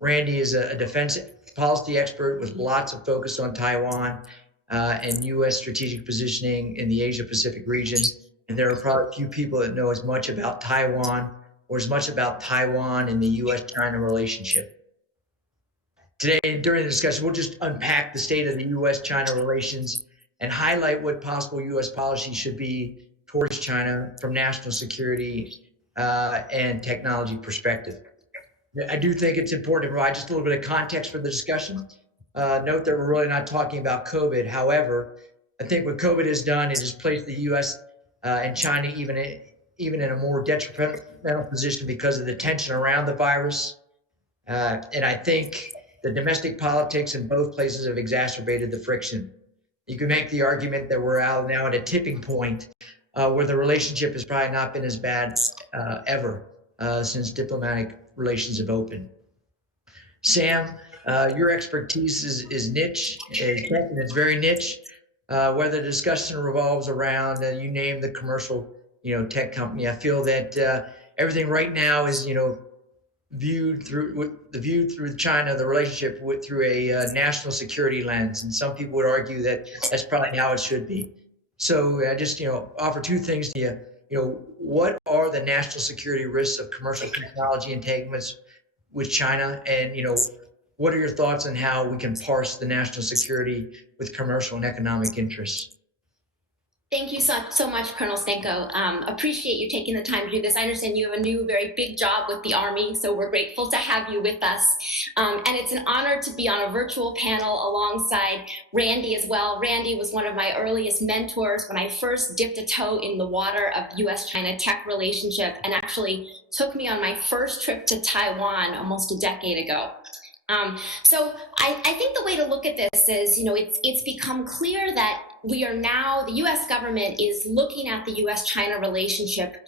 Randy is a defense policy expert with lots of focus on Taiwan and U.S. strategic positioning in the Asia-Pacific region. And there are probably few people that know as much about Taiwan or as much about Taiwan and the U.S.-China relationship. Today, during the discussion, we'll just unpack the state of the U.S.-China relations and highlight what possible U.S. policy should be towards China from national security and technology perspective. I do think it's important to provide just a little bit of context for the discussion. Note that we're really not talking about COVID. However, I think what COVID has done is just placed the U.S. And China even in a more detrimental position because of the tension around the virus. And I think the domestic politics in both places have exacerbated the friction. You can make the argument that we're now at a tipping point where the relationship has probably not been as bad ever since diplomatic relations have opened. Sam, your expertise is niche, and it's very niche. Whether the discussion revolves around, you name the commercial, tech company. I feel that everything right now is, viewed through China, the relationship through a national security lens, and some people would argue that that's probably how it should be. So I just, offer 2 things to you. What are the national security risks of commercial technology entanglements with China, and what are your thoughts on how we can parse the national security with commercial and economic interests? Thank you so much, Colonel Stanko. Appreciate you taking the time to do this. I understand you have a new, very big job with the Army, so we're grateful to have you with us. And it's an honor to be on a virtual panel alongside Randy as well. Randy was one of my earliest mentors when I first dipped a toe in the water of US-China tech relationship, and actually took me on my first trip to Taiwan almost a decade ago. So I think the way to look at this is, it's become clear that we are now, the US government is looking at the US-China relationship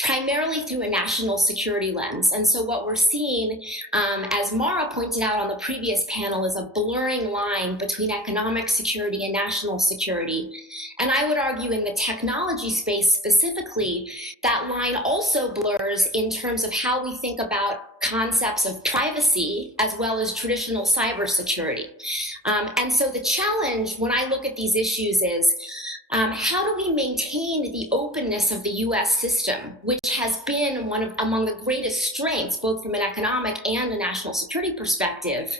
primarily through a national security lens. And so what we're seeing, as Mara pointed out on the previous panel, is a blurring line between economic security and national security. And I would argue in the technology space specifically, that line also blurs in terms of how we think about concepts of privacy as well as traditional cybersecurity. And so the challenge when I look at these issues is, how do we maintain the openness openness of the US system, which has been among the greatest strengths, both from an economic and a national security perspective,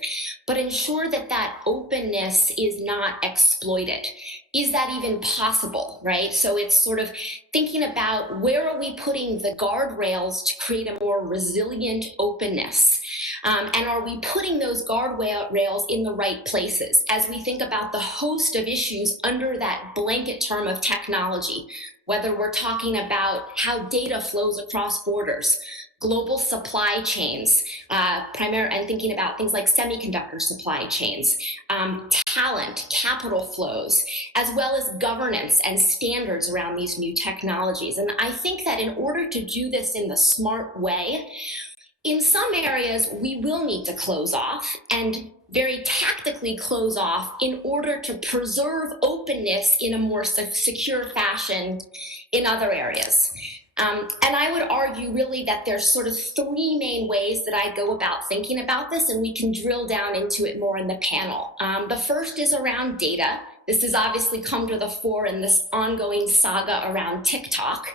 but ensure that that openness is not exploited. Is that even possible, right? So it's sort of thinking about where are we putting the guardrails to create a more resilient openness? And are we putting those guardrails in the right places as we think about the host of issues under that blanket term of technology, whether we're talking about how data flows across borders, global supply chains, and thinking about things like semiconductor supply chains, talent, capital flows, as well as governance and standards around these new technologies. And I think that in order to do this in the smart way, in some areas, we will need to close off and very tactically close off in order to preserve openness in a more secure fashion in other areas. And I would argue really that there's sort of three main ways that I go about thinking about this, and we can drill down into it more in the panel. The first is around data. This has obviously come to the fore in this ongoing saga around TikTok.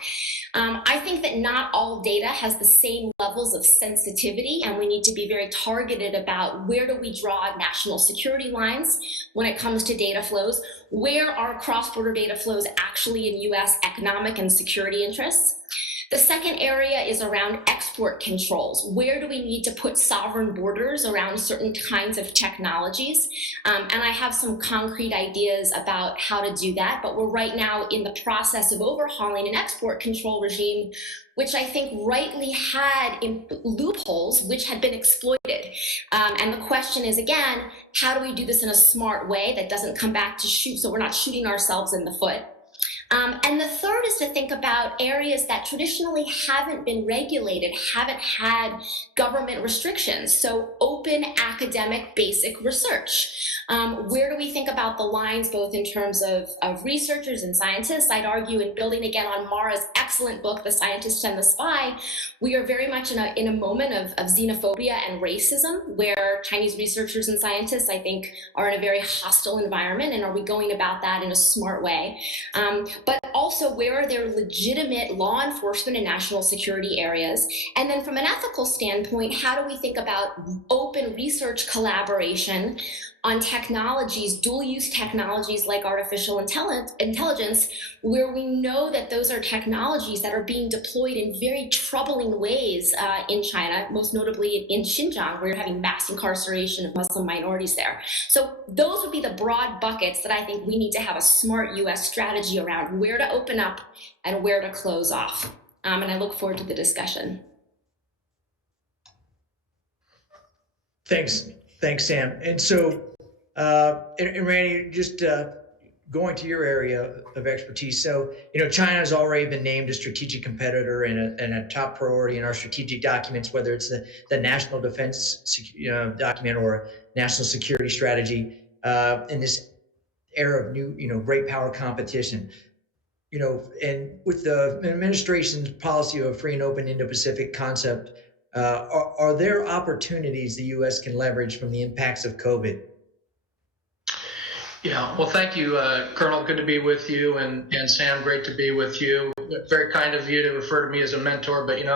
I think that not all data has the same levels of sensitivity, and we need to be very targeted about where do we draw national security lines when it comes to data flows, where are cross-border data flows actually in US economic and security interests. The second area is around export controls. Where do we need to put sovereign borders around certain kinds of technologies? And I have some concrete ideas about how to do that, but we're right now in the process of overhauling an export control regime, which I think rightly had loopholes which had been exploited. And the question is, again, how do we do this in a smart way that doesn't come back to shoot, so we're not shooting ourselves in the foot? And the third is to think about areas that traditionally haven't been regulated, haven't had government restrictions. So open academic basic research. Where do we think about the lines, both in terms of researchers and scientists? I'd argue, in building again on Mara's excellent book, The Scientist and the Spy, we are very much in a moment of xenophobia and racism, where Chinese researchers and scientists, I think, are in a very hostile environment. And are we going about that in a smart way? But also, where are there legitimate law enforcement and national security areas? And then from an ethical standpoint, how do we think about open research collaboration on technologies, dual-use technologies like artificial intelligence, where we know that those are technologies that are being deployed in very troubling ways in China, most notably in Xinjiang, where you're having mass incarceration of Muslim minorities there. So those would be the broad buckets that I think we need to have a smart US strategy around, where to open up and where to close off. And I look forward to the discussion. Thanks, Sam. And so, and Randy, just going to your area of expertise. So, China has already been named a strategic competitor and a top priority in our strategic documents, whether it's the national defense document or national security strategy in this era of new, great power competition. And with the administration's policy of a free and open Indo-Pacific concept, are there opportunities the U.S. can leverage from the impacts of COVID? Yeah, well, thank you, Colonel. Good to be with you, and Sam, great to be with you. Very kind of you to refer to me as a mentor, but one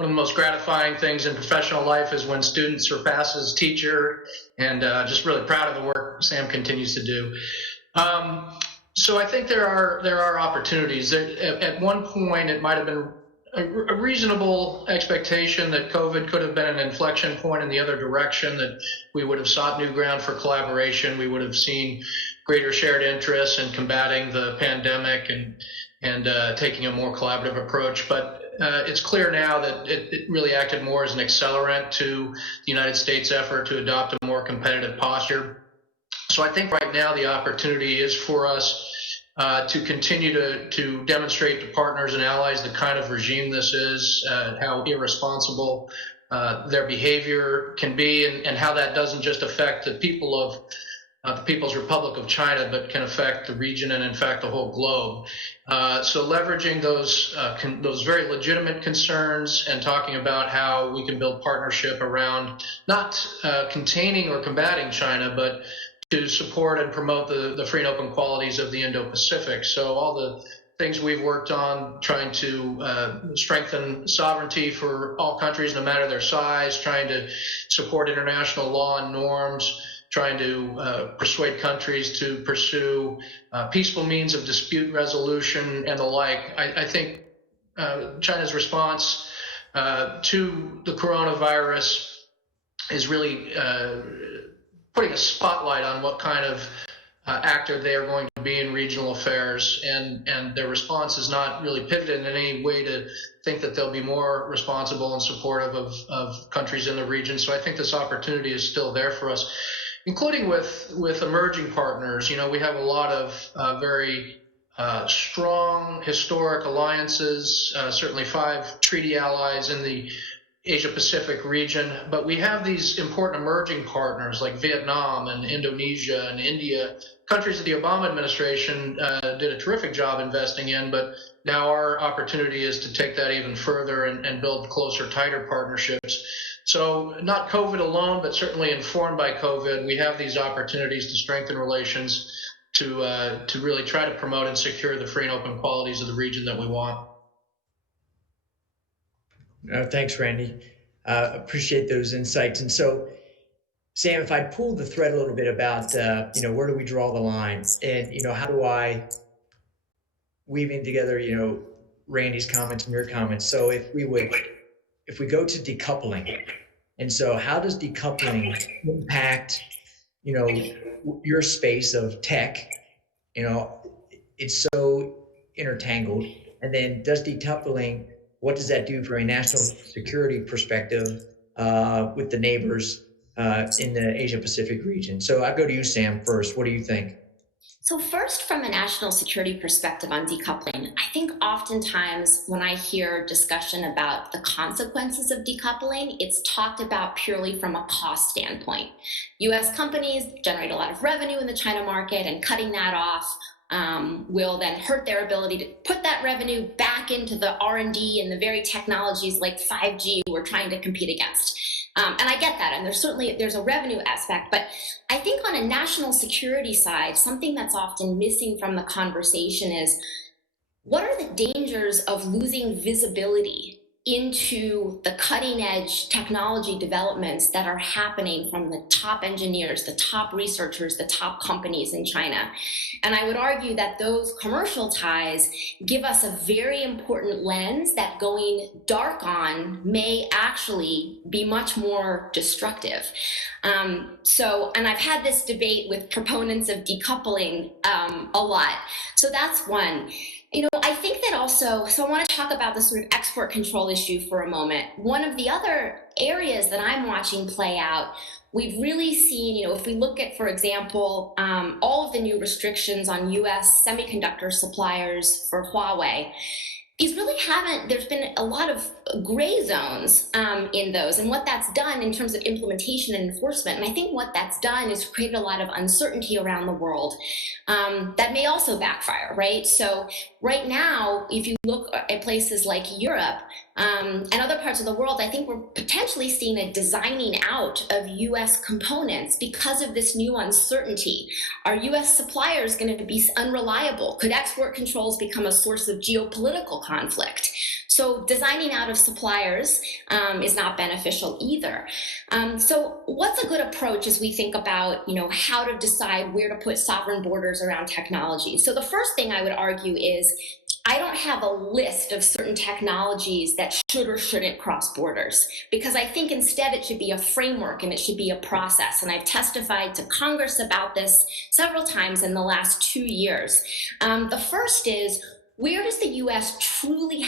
of the most gratifying things in professional life is when student surpasses teacher, and just really proud of the work Sam continues to do. So I think there are opportunities. At one point, it might have been a reasonable expectation that COVID could have been an inflection point in the other direction, that we would have sought new ground for collaboration. We would have seen greater shared interests in combating the pandemic and taking a more collaborative approach. But it's clear now that it really acted more as an accelerant to the United States' effort to adopt a more competitive posture. So I think right now the opportunity is for us to continue to demonstrate to partners and allies the kind of regime this is, how irresponsible their behavior can be, and how that doesn't just affect the people of the People's Republic of China, but can affect the region and, in fact, the whole globe. So leveraging those very legitimate concerns and talking about how we can build partnership around not containing or combating China, but to support and promote the free and open qualities of the Indo-Pacific. So all things we've worked on, trying to strengthen sovereignty for all countries, no matter their size, trying to support international law and norms, trying to persuade countries to pursue peaceful means of dispute resolution and the like. I think China's response to the coronavirus is really putting a spotlight on what kind of actor they are going to be in regional affairs, and their response is not really pivoted in any way to think that they'll be more responsible and supportive of countries in the region. So I think this opportunity is still there for us, including with emerging partners. You know, we have a lot of very strong historic alliances, certainly 5 treaty allies in the Asia-Pacific region, but we have these important emerging partners like Vietnam and Indonesia and India, countries that the Obama administration did a terrific job investing in, but now our opportunity is to take that even further and build closer, tighter partnerships. So not COVID alone, but certainly informed by COVID, we have these opportunities to strengthen relations, to really try to promote and secure the free and open qualities of the region that we want. Thanks, Randy. Appreciate those insights. And so, Sam, if I pull the thread a little bit about, where do we draw the line? And, how do I weave in together, Randy's comments and your comments? So if we go to decoupling, and so how does decoupling impact, your space of tech? It's so intertangled. And then does decoupling, what does that do from a national security perspective with the neighbors in the Asia-Pacific region? So I go to you, Sam, first. What do you think? So first, from a national security perspective on decoupling, I think oftentimes when I hear discussion about the consequences of decoupling, it's talked about purely from a cost standpoint. US companies generate a lot of revenue in the China market, and cutting that off will then hurt their ability to put that revenue back into the R&D and the very technologies like 5G we're trying to compete against. And I get that, and there's a revenue aspect, but I think on a national security side, something that's often missing from the conversation is, what are the dangers of losing visibility into the cutting edge technology developments that are happening from the top engineers, the top researchers, the top companies in China? And I would argue that those commercial ties give us a very important lens that going dark on may actually be much more destructive. And I've had this debate with proponents of decoupling a lot. So that's one. I think that also, so I want to talk about the sort of export control issue for a moment. One of the other areas that I'm watching play out, we've really seen, if we look at, for example, all of the new restrictions on US semiconductor suppliers for Huawei, these really there's been a lot of gray zones in those, and what that's done in terms of implementation and enforcement. And I think what that's done is created a lot of uncertainty around the world that may also backfire, right? So right now, if you look at places like Europe and other parts of the world, I think we're potentially seeing a designing out of US components because of this new uncertainty. Are US suppliers going to be unreliable? Could export controls become a source of geopolitical conflict? So designing out of suppliers is not beneficial either. So what's a good approach as we think about, how to decide where to put sovereign borders around technology? So the first thing I would argue is, I don't have a list of certain technologies that should or shouldn't cross borders, because I think instead it should be a framework and it should be a process. And I've testified to Congress about this several times in the last 2 years. The first is, where does the US truly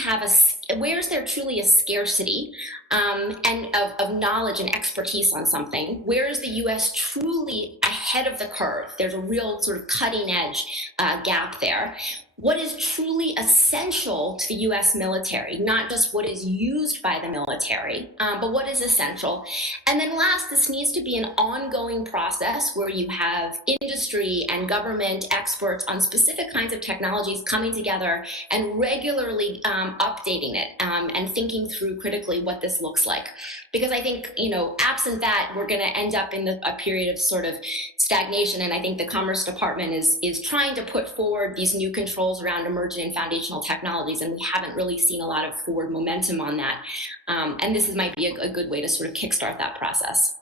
where is there truly a scarcity and of knowledge and expertise on something? Where is the US truly ahead of the curve? There's a real sort of cutting edge gap there. What is truly essential to the US military, not just what is used by the military, but what is essential. And then last, this needs to be an ongoing process where you have industry and government experts on specific kinds of technologies coming together and regularly updating it and thinking through critically what this looks like. Because I think, absent that, we're going to end up in a period of sort of stagnation. And I think the Commerce Department is trying to put forward these new controls controls around emerging and foundational technologies, and we haven't really seen a lot of forward momentum on that. And this might be a good way to sort of kickstart that process.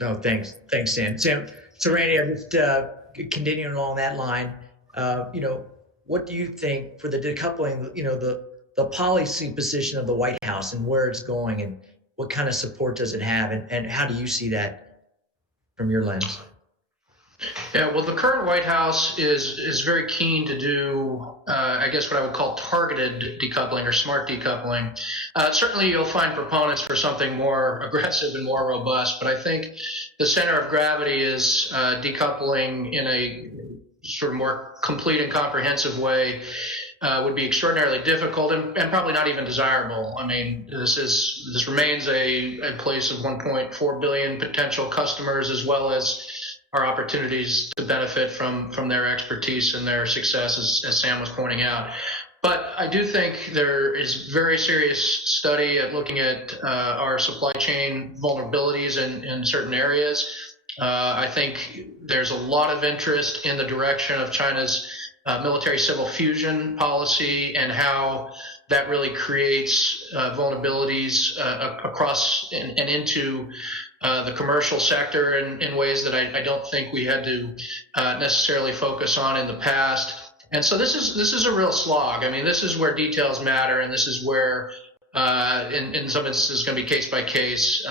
No, thanks, Sam. So Randy, I'm just continuing along that line. What do you think for the decoupling? The policy position of the White House and where it's going, and what kind of support does it have, and how do you see that from your lens? Yeah, well, the current White House is very keen to do, I guess, what I would call targeted decoupling or smart decoupling. Certainly, you'll find proponents for something more aggressive and more robust, but I think the center of gravity is decoupling in a sort of more complete and comprehensive way. Would be extraordinarily difficult and probably not even desirable. I mean, this remains a place of 1.4 billion potential customers, as well as our opportunities to benefit from their expertise and their success, as Sam was pointing out. But I do think there is very serious study at looking at our supply chain vulnerabilities in certain areas. I think there's a lot of interest in the direction of China's military-civil fusion policy and how that really creates vulnerabilities across and into the commercial sector in ways that I don't think we had to necessarily focus on in the past. And so this is a real slog. I mean, this is where details matter, and this is where, in some instances, it's going to be case by case.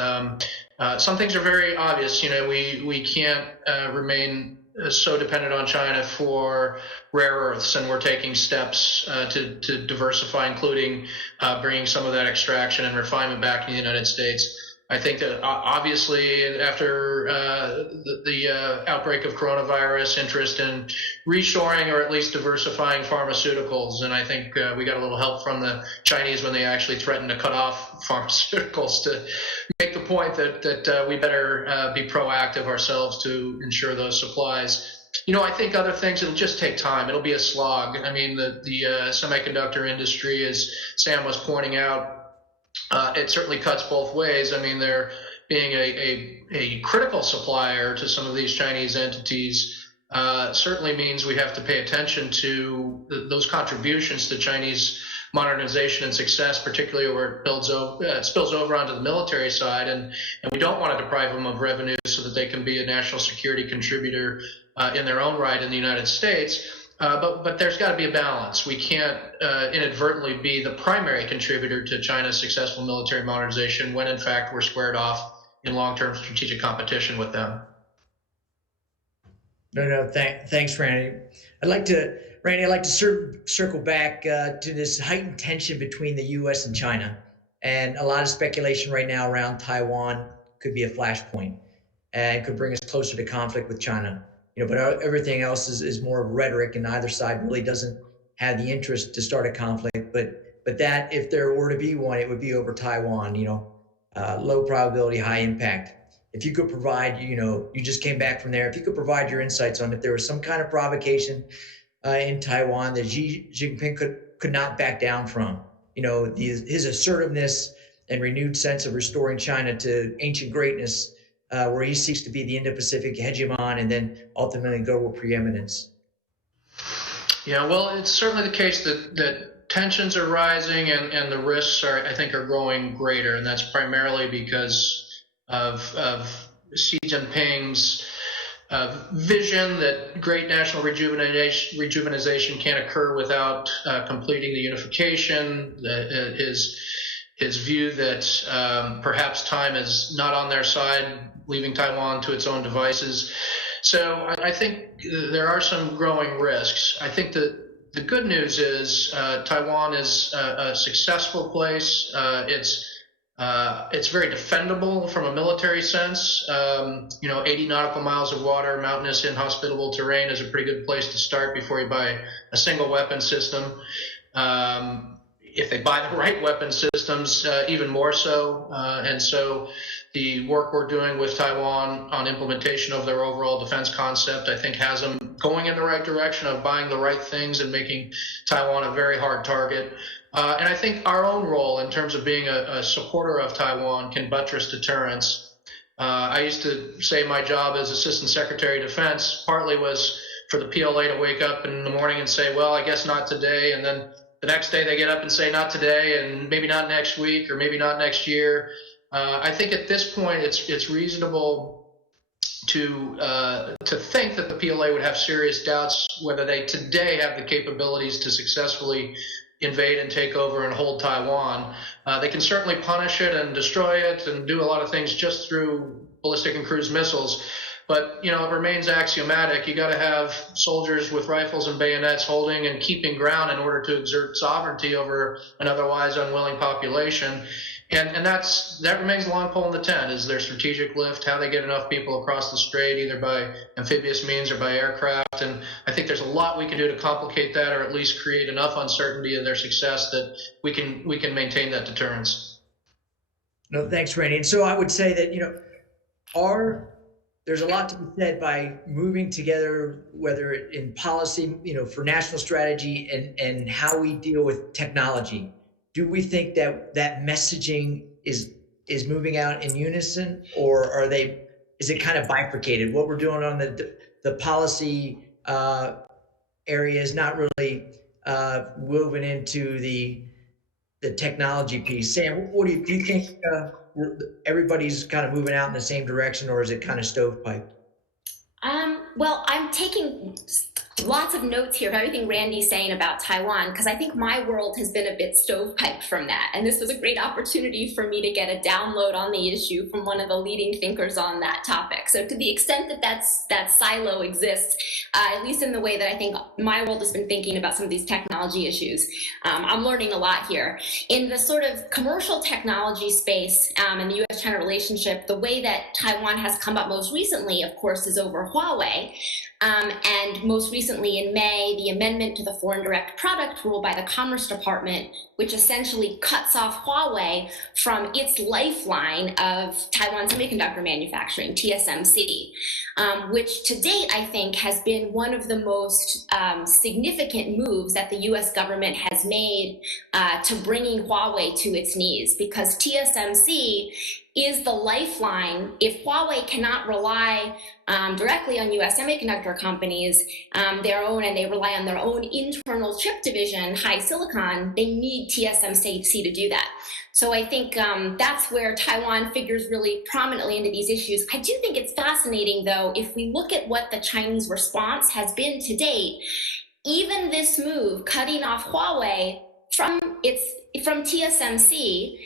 Some things are very obvious. We can't remain so dependent on China for rare earths, and we're taking steps to diversify, including bringing some of that extraction and refinement back in the United States. I think that obviously after the outbreak of coronavirus, interest in reshoring or at least diversifying pharmaceuticals, and I think we got a little help from the Chinese when they actually threatened to cut off pharmaceuticals to make the point that we better be proactive ourselves to ensure those supplies. I think other things, it'll just take time. It'll be a slog. I mean, the semiconductor industry, as Sam was pointing out, it certainly cuts both ways. I mean, they're being a critical supplier to some of these Chinese entities certainly means we have to pay attention to those contributions to Chinese modernization and success, particularly where it spills over onto the military side, and we don't want to deprive them of revenue so that they can be a national security contributor in their own right in the United States. But there's got to be a balance. We can't inadvertently be the primary contributor to China's successful military modernization when, in fact, we're squared off in long-term strategic competition with them. Thanks, Randy. I'd like to circle back to this heightened tension between the U.S. and China, and a lot of speculation right now around Taiwan could be a flashpoint and could bring us closer to conflict with China. But everything else is more rhetoric, and either side really doesn't have the interest to start a conflict. But that, if there were to be one, it would be over Taiwan. Low probability, high impact. If you could provide, you just came back from there. If you could provide your insights on if there was some kind of provocation in Taiwan that Xi Jinping could not back down from. His assertiveness and renewed sense of restoring China to ancient greatness, where he seeks to be the Indo-Pacific hegemon and then ultimately global preeminence. Yeah, well, it's certainly the case that tensions are rising and the risks I think are growing greater, and that's primarily because of Xi Jinping's vision that great national rejuvenation can't occur without completing the unification, his view that perhaps time is not on their side, leaving Taiwan to its own devices. So I think there are some growing risks. I think that the good news is Taiwan is a successful place. It's very defendable from a military sense. 80 nautical miles of water, mountainous, inhospitable terrain is a pretty good place to start before you buy a single weapon system. If they buy the right weapon systems, even more so. And so the work we're doing with Taiwan on implementation of their overall defense concept, I think, has them going in the right direction of buying the right things and making Taiwan a very hard target. And I think our own role in terms of being a supporter of Taiwan can buttress deterrence. I used to say my job as Assistant Secretary of Defense partly was for the PLA to wake up in the morning and say, well, I guess not today. And then the next day they get up and say, not today, and maybe not next week, or maybe not next year. I think at this point, it's reasonable to think that the PLA would have serious doubts whether they today have the capabilities to successfully invade and take over and hold Taiwan. They can certainly punish it and destroy it and do a lot of things just through ballistic and cruise missiles. But, you know, it remains axiomatic. You got to have soldiers with rifles and bayonets holding and keeping ground in order to exert sovereignty over an otherwise unwilling population. And that remains the long pole in the tent, is their strategic lift, how they get enough people across the strait, either by amphibious means or by aircraft. And I think there's a lot we can do to complicate that, or at least create enough uncertainty of their success that we can maintain that deterrence. No, thanks, Randy. And so I would say that, you know, there's a lot to be said by moving together, whether in policy, you know, for national strategy and how we deal with technology. Do we think that messaging is moving out in unison, or is it kind of bifurcated? What we're doing on the policy area is not really moving into the technology piece. Sam, what do you think? Everybody's kind of moving out in the same direction, or is it kind of stovepipe? Well, I'm taking lots of notes here of everything Randy's saying about Taiwan, because I think my world has been a bit stovepiped from that. And this was a great opportunity for me to get a download on the issue from one of the leading thinkers on that topic. So to the extent that that silo exists, at least in the way that I think my world has been thinking about some of these technology issues, I'm learning a lot here. In the sort of commercial technology space and the US-China relationship, the way that Taiwan has come up most recently, of course, is over Huawei. And most recently in May, the amendment to the Foreign Direct Product Rule by the Commerce Department, which essentially cuts off Huawei from its lifeline of Taiwan semiconductor manufacturing, TSMC, which to date, I think, has been one of the most significant moves that the US government has made to bringing Huawei to its knees, because TSMC is the lifeline. If Huawei cannot rely directly on US semiconductor companies, and they rely on their own internal chip division, HiSilicon, they need TSMC to do that. So I think that's where Taiwan figures really prominently into these issues. I do think it's fascinating, though, if we look at what the Chinese response has been to date, even this move, cutting off Huawei from TSMC,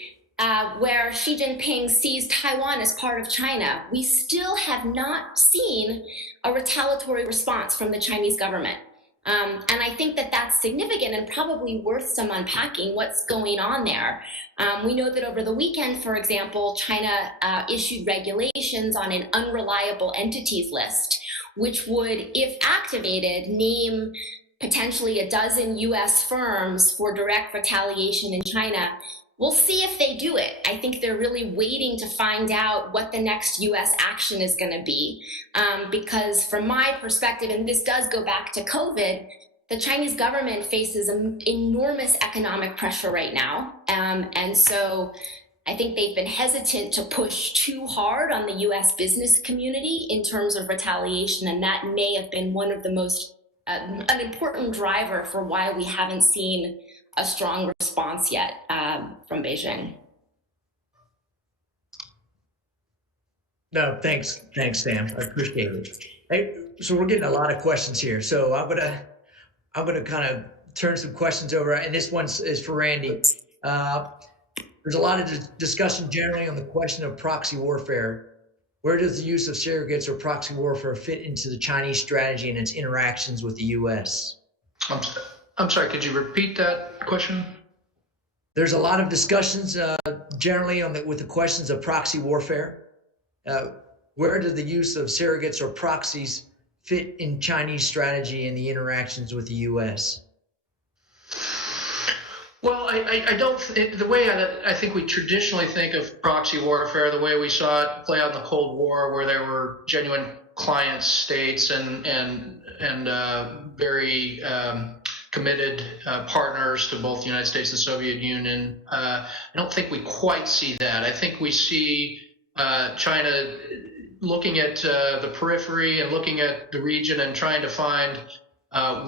where Xi Jinping sees Taiwan as part of China, we still have not seen a retaliatory response from the Chinese government. And I think that that's significant and probably worth some unpacking what's going on there. We know that over the weekend, for example, China issued regulations on an unreliable entities list, which would, if activated, name potentially a dozen US firms for direct retaliation in China. We'll see if they do it. I think they're really waiting to find out what the next US action is going to be. Because from my perspective, and this does go back to COVID, the Chinese government faces enormous economic pressure right now. And so I think they've been hesitant to push too hard on the US business community in terms of retaliation. And that may have been one of the most, an important driver for why we haven't seen a strong response yet from Beijing. No, thanks, Sam. I appreciate it. Hey, so we're getting a lot of questions here. So I'm gonna kind of turn some questions over, and this one is for Randy. There's a lot of discussion generally on the question of proxy warfare. Where does the use of surrogates or proxy warfare fit into the Chinese strategy and its interactions with the U.S.? I'm sorry, could you repeat that question? There's a lot of discussions generally with the questions of proxy warfare. Where does the use of surrogates or proxies fit in Chinese strategy and the interactions with the U.S.? Well, I don't. The way I think we traditionally think of proxy warfare, the way we saw it play out in the Cold War, where there were genuine client states and very committed partners to both the United States and the Soviet Union. I don't think we quite see that. I think we see China looking at the periphery and looking at the region and trying to find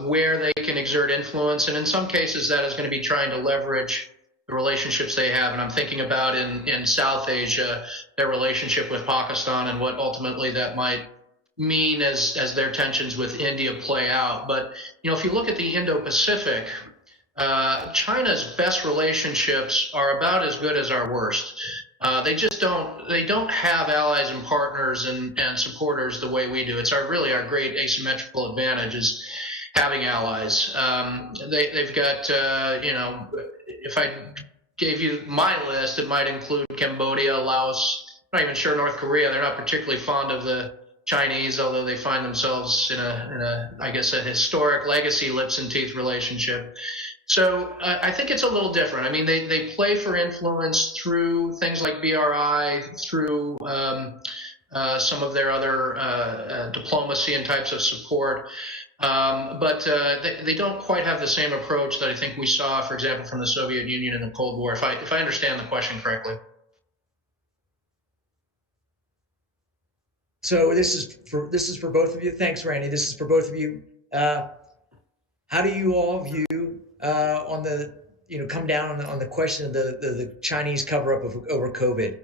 where they can exert influence. And in some cases, that is going to be trying to leverage the relationships they have. And I'm thinking about in South Asia, their relationship with Pakistan and what ultimately that might mean as their tensions with India play out. But, if you look at the Indo-Pacific, China's best relationships are about as good as our worst. They don't have allies and partners and supporters the way we do. It's really our great asymmetrical advantage is having allies. They've got, if I gave you my list, it might include Cambodia, Laos, I'm not even sure North Korea. They're not particularly fond of the Chinese, although they find themselves in I guess, a historic legacy lips and teeth relationship. So I think it's a little different. I mean, they play for influence through things like BRI, through some of their other diplomacy and types of support. But they don't quite have the same approach that I think we saw, for example, from the Soviet Union in the Cold War, if I understand the question correctly. So this is for both of you. Thanks, Randy. This is for both of you. How do you all view on the come down on the question of the Chinese cover up over COVID?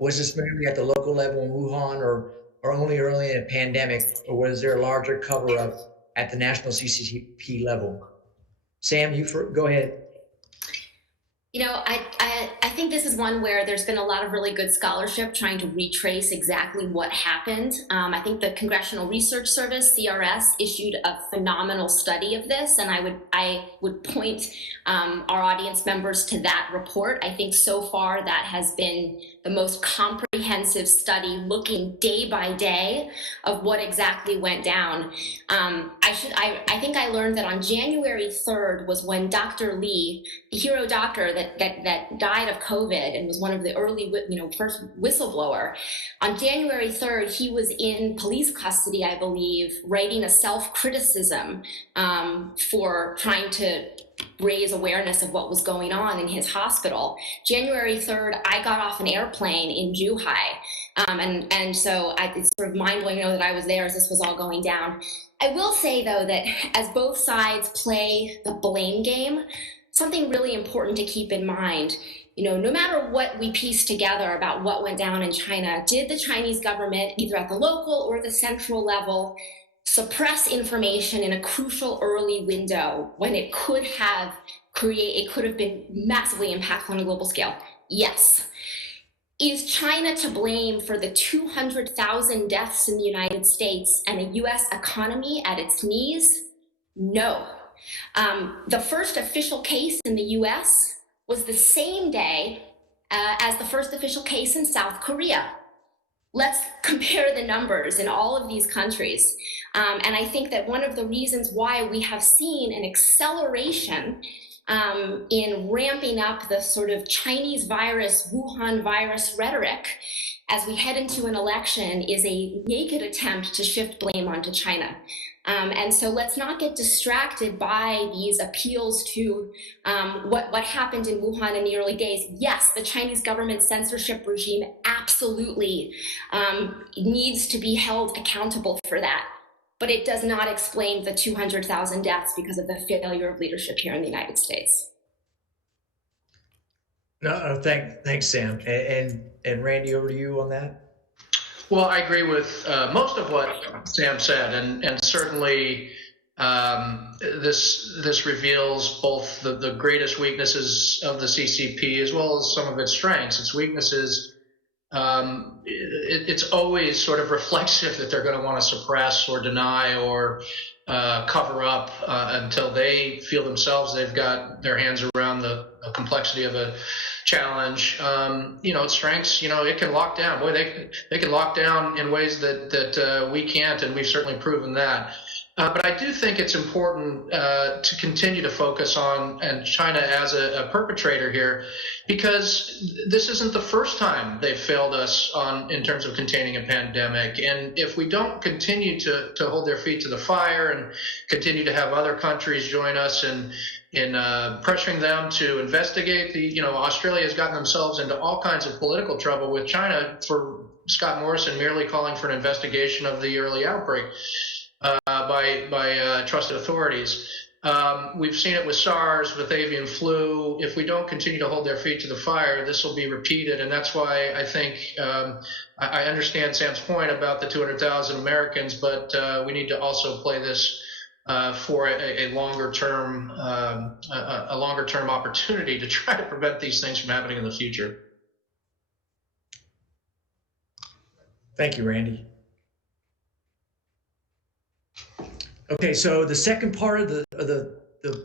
Was this mainly at the local level in Wuhan or only early in a pandemic, or was there a larger cover up at the national CCP level? Sam, go ahead. I think this is one where there's been a lot of really good scholarship trying to retrace exactly what happened. I think the Congressional Research Service, CRS, issued a phenomenal study of this, and I would point our audience members to that report. I think so far that has been the most comprehensive study looking day by day of what exactly went down. I think I learned that on January 3rd was when Dr. Lee, the hero doctor that died of COVID and was one of the early, first whistleblower. On January 3rd, he was in police custody, I believe, writing a self-criticism for trying to raise awareness of what was going on in his hospital. January 3rd, I got off an airplane in Zhuhai. And so it's sort of mind-blowing to know that I was there as this was all going down. I will say, though, that as both sides play the blame game, something really important to keep in mind, no matter what we piece together about what went down in China, did the Chinese government, either at the local or the central level, suppress information in a crucial early window when it could have been massively impactful on a global scale? Yes. Is China to blame for the 200,000 deaths in the United States and a US economy at its knees? No. The first official case in the US was the same day as the first official case in South Korea. Let's compare the numbers in all of these countries. And I think that one of the reasons why we have seen an acceleration in ramping up the sort of Chinese virus, Wuhan virus rhetoric as we head into an election is a naked attempt to shift blame onto China. And so let's not get distracted by these appeals to what happened in Wuhan in the early days. Yes, the Chinese government censorship regime absolutely needs to be held accountable for that. But it does not explain the 200,000 deaths because of the failure of leadership here in the United States. No, thanks, Sam. And Randy, over to you on that. Well, I agree with most of what Sam said, and certainly this reveals both the greatest weaknesses of the CCP as well as some of its strengths. Its weaknesses, it's always sort of reflexive that they're going to want to suppress or deny or cover up until they feel themselves they've got their hands around the complexity of a challenge. Its strengths, it can lock down. Boy, they can lock down in ways that we can't, and we've certainly proven that. But I do think it's important to continue to focus on and China as a perpetrator here, because this isn't the first time they've failed us in terms of containing a pandemic. And if we don't continue to hold their feet to the fire and continue to have other countries join us in pressuring them to investigate Australia has gotten themselves into all kinds of political trouble with China for Scott Morrison merely calling for an investigation of the early outbreak by trusted authorities. We've seen it with SARS, with avian flu. If we don't continue to hold their feet to the fire, this will be repeated. And that's why I think I understand Sam's point about the 200,000 Americans, but we need to also play this for a longer term opportunity to try to prevent these things from happening in the future. Thank you, Randy. Okay, so the second part of the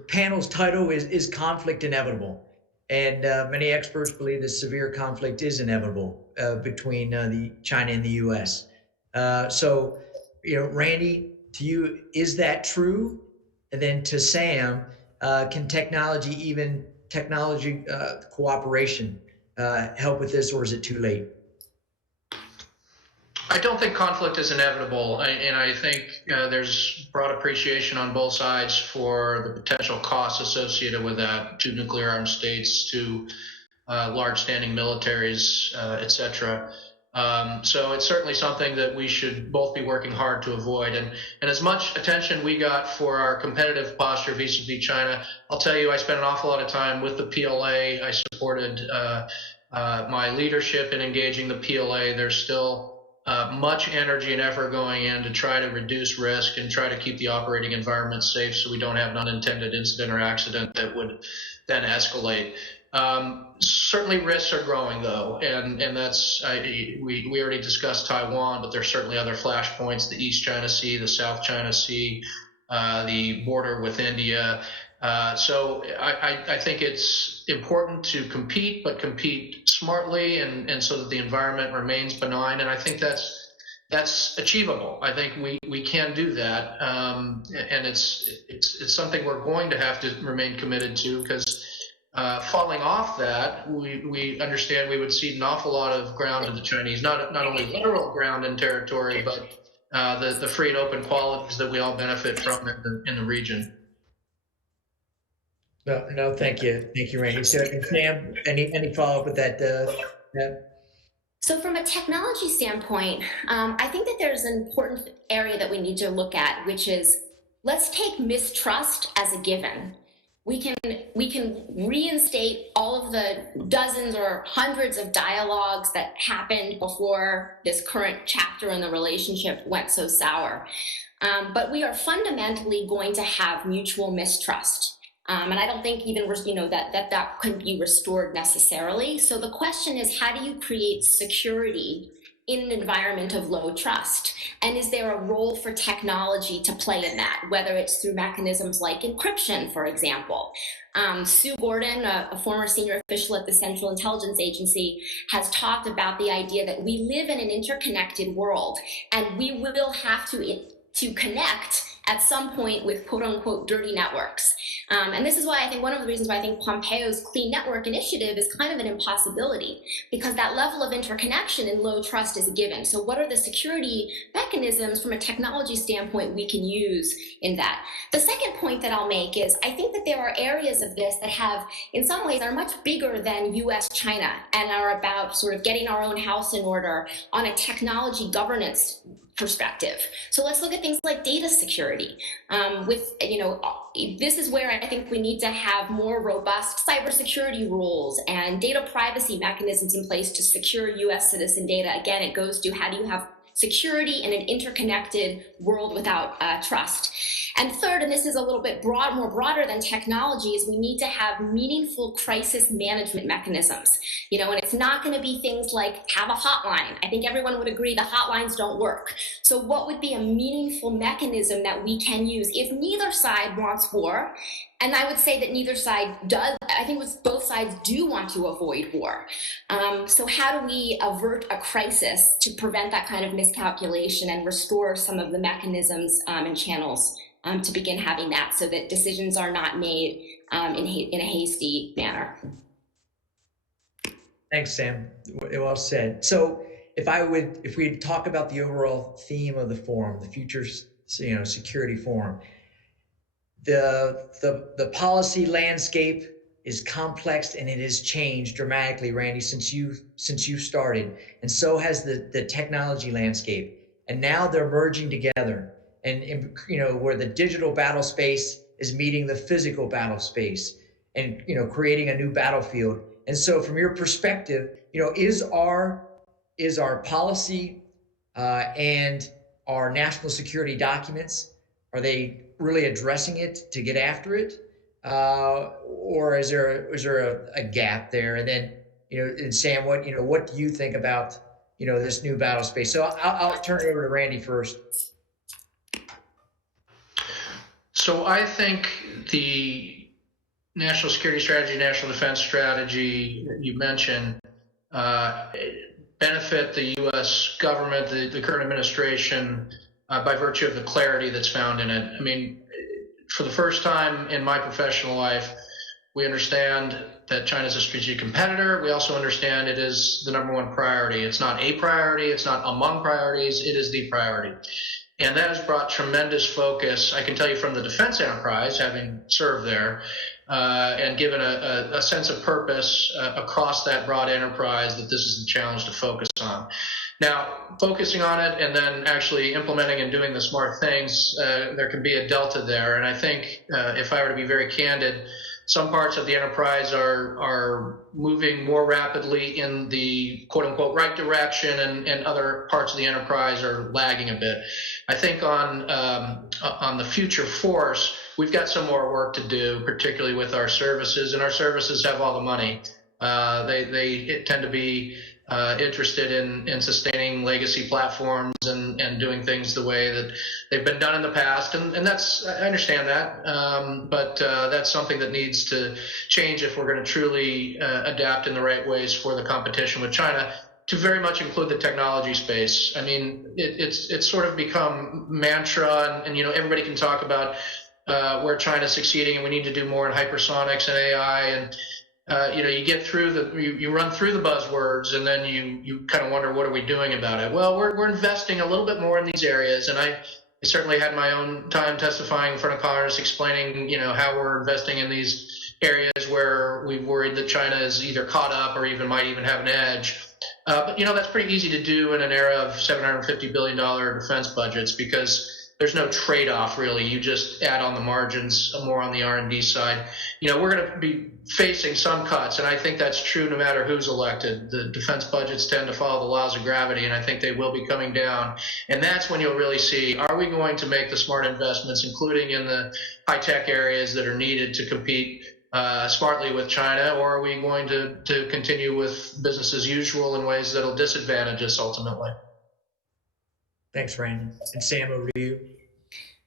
panel's title is conflict inevitable, and many experts believe that severe conflict is inevitable between China and the U.S. So, Randy, to you, is that true? And then to Sam, can technology cooperation help with this, or is it too late? I don't think conflict is inevitable, and I think there's broad appreciation on both sides for the potential costs associated with that, to nuclear armed states, to large standing militaries, etc. So it's certainly something that we should both be working hard to avoid. And as much attention we got for our competitive posture vis-a-vis China, I'll tell you, I spent an awful lot of time with the PLA. I supported my leadership in engaging the PLA. There's still much energy and effort going in to try to reduce risk and try to keep the operating environment safe so we don't have an unintended incident or accident that would then escalate. Certainly risks are growing though, and that's we already discussed Taiwan, but there's certainly other flashpoints: the East China Sea, the South China Sea, the border with India. So I think it's important to compete, but compete smartly and so that the environment remains benign. And I think that's achievable. I think we can do that, and it's something we're going to have to remain committed to, because falling off that, we understand we would cede an awful lot of ground to the Chinese, not only literal ground and territory, but the free and open qualities that we all benefit from in the region. No, thank you, Randy. So, Sam, any follow up with that? So from a technology standpoint, I think that there's an important area that we need to look at, which is, let's take mistrust as a given. We can reinstate all of the dozens or hundreds of dialogues that happened before this current chapter in the relationship went so sour. But we are fundamentally going to have mutual mistrust. And I don't think even that could be restored necessarily. So the question is, how do you create security in an environment of low trust? And is there a role for technology to play in that, whether it's through mechanisms like encryption, for example? Sue Gordon, a former senior official at the Central Intelligence Agency, has talked about the idea that we live in an interconnected world, and we will have to connect at some point with quote unquote dirty networks. And this is why I think one of the reasons why I think Pompeo's Clean Network Initiative is kind of an impossibility, because that level of interconnection and low trust is a given. So what are the security mechanisms from a technology standpoint we can use in that? The second point that I'll make is, I think that there are areas of this that have, in some ways, are much bigger than US-China and are about sort of getting our own house in order on a technology governance perspective. So let's look at things like data security. This is where I think we need to have more robust cybersecurity rules and data privacy mechanisms in place to secure US citizen data. Again, it goes to, how do you have security in an interconnected world without trust? And third, and this is a little bit more broader than technology, is we need to have meaningful crisis management mechanisms. And it's not going to be things like have a hotline. I think everyone would agree the hotlines don't work. So what would be a meaningful mechanism that we can use if neither side wants war? And I would say that neither side does. I think both sides do want to avoid war. So how do we avert a crisis to prevent that kind of miscalculation and restore some of the mechanisms and channels to begin having that, so that decisions are not made in a hasty manner. Thanks, Sam. Well said. So if we talk about the overall theme of the forum, the Future Security Forum, the policy landscape is complex and it has changed dramatically, Randy, since you started, and so has the technology landscape. And now they're merging together, and where the digital battle space is meeting the physical battle space, and creating a new battlefield. And so, from your perspective, is our policy and our national security documents, are they really addressing it to get after it, or is there a gap there? And then, and Sam, what do you think about this new battle space? So I'll turn it over to Randy first. So I think the national security strategy, national defense strategy that you mentioned benefit the U.S. government, the current administration, by virtue of the clarity that's found in it. I mean, for the first time in my professional life, we understand that China is a strategic competitor. We also understand it is the number one priority. It's not a priority. It's not among priorities. It is the priority. And that has brought tremendous focus, I can tell you, from the defense enterprise, having served there, and given a sense of purpose across that broad enterprise that this is the challenge to focus on. Now, focusing on it and then actually implementing and doing the smart things, there can be a delta there. And I think if I were to be very candid, some parts of the enterprise are moving more rapidly in the quote-unquote right direction, and other parts of the enterprise are lagging a bit. I think on the future force, we've got some more work to do, particularly with our services, and our services have all the money. They tend to be interested in sustaining legacy platforms and doing things the way that they've been done in the past, and that's, I understand that, but that's something that needs to change if we're going to truly adapt in the right ways for the competition with China, to very much include the technology space. I mean, it's sort of become mantra, and everybody can talk about where China's succeeding, and we need to do more in hypersonics and AI, and you get through you run through the buzzwords, and then you kind of wonder, what are we doing about it? Well, we're investing a little bit more in these areas, and I certainly had my own time testifying in front of Congress, explaining how we're investing in these areas where we've worried that China is either caught up or might even have an edge. But that's pretty easy to do in an era of $750 billion defense budgets, because there's no trade-off, really. You just add on the margins, more on the R&D side. We're going to be facing some cuts, and I think that's true no matter who's elected. The defense budgets tend to follow the laws of gravity, and I think they will be coming down. And that's when you'll really see, are we going to make the smart investments, including in the high-tech areas that are needed to compete smartly with China, or are we going to continue with business as usual in ways that'll disadvantage us ultimately? Thanks, Randy. And Sam, over to you.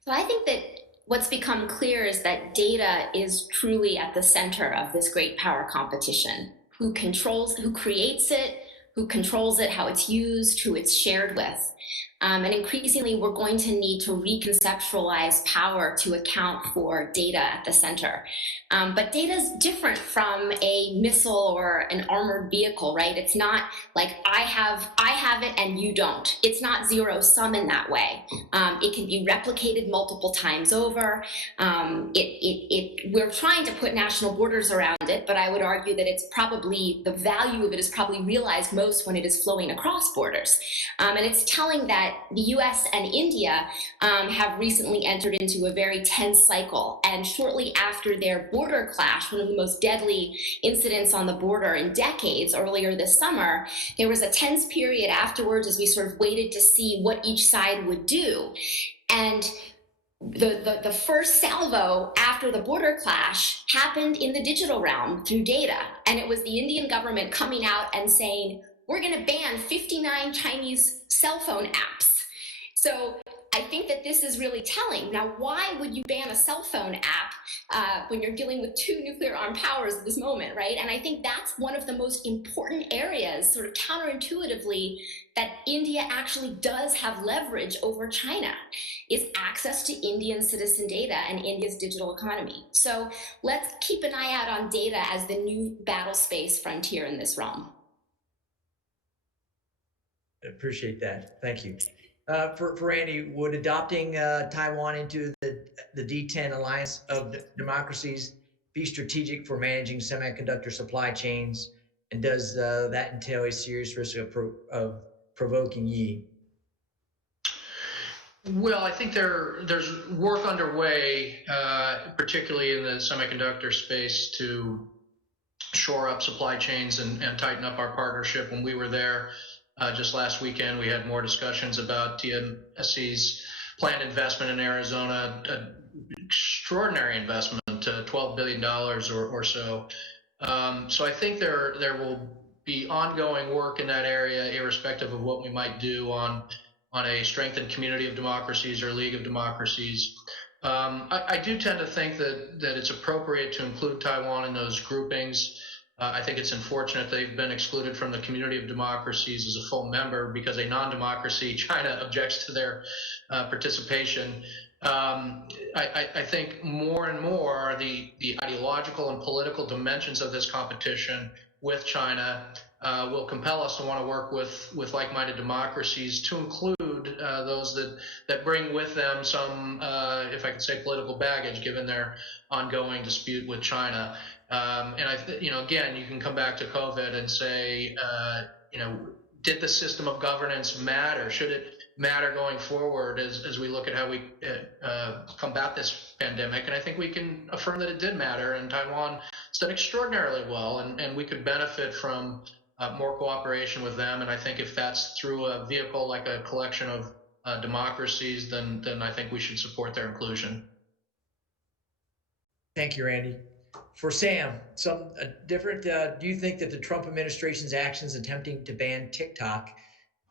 So I think that what's become clear is that data is truly at the center of this great power competition. Who creates it, who controls it, how it's used, who it's shared with. And increasingly, we're going to need to reconceptualize power to account for data at the center. But data is different from a missile or an armored vehicle, right? It's not like I have it and you don't. It's not zero sum in that way. It can be replicated multiple times over. We're trying to put national borders around it, but I would argue that it's probably, the value of it is probably realized most when it is flowing across borders. And it's telling that the US and India have recently entered into a very tense cycle. And shortly after their border clash, one of the most deadly incidents on the border in decades, earlier this summer, there was a tense period afterwards as we sort of waited to see what each side would do. And the first salvo after the border clash happened in the digital realm through data. And it was the Indian government coming out and saying, we're going to ban 59 Chinese cell phone apps. So I think that this is really telling. Now, why would you ban a cell phone app when you're dealing with two nuclear-armed powers at this moment, right? And I think that's one of the most important areas, sort of counterintuitively, that India actually does have leverage over China, is access to Indian citizen data and India's digital economy. So let's keep an eye out on data as the new battle space frontier in this realm. I appreciate that. Thank you. For Andy, would adopting Taiwan into the D10 alliance of democracies be strategic for managing semiconductor supply chains? And does that entail a serious risk of provoking Yi? Well, I think there's work underway, particularly in the semiconductor space, to shore up supply chains and tighten up our partnership. When we were there just last weekend, we had more discussions about TSMC's planned investment in Arizona, extraordinary investment, $12 billion or so. So I think there will be ongoing work in that area, irrespective of what we might do on a strengthened community of democracies or League of Democracies. I do tend to think that it's appropriate to include Taiwan in those groupings. I think it's unfortunate they've been excluded from the community of democracies as a full member because a non-democracy, China, objects to their participation. I think more and more the ideological and political dimensions of this competition with China will compel us to want to work with like-minded democracies to include those that bring with them some, if I could say, political baggage, given their ongoing dispute with China. And again, you can come back to COVID and say, did the system of governance matter? Should it matter going forward as we look at how we combat this pandemic? And I think we can affirm that it did matter, and Taiwan has done extraordinarily well, and we could benefit from more cooperation with them. And I think if that's through a vehicle like a collection of democracies, then I think we should support their inclusion. Thank you, Randy. For Sam, some different. Do you think that the Trump administration's actions attempting to ban TikTok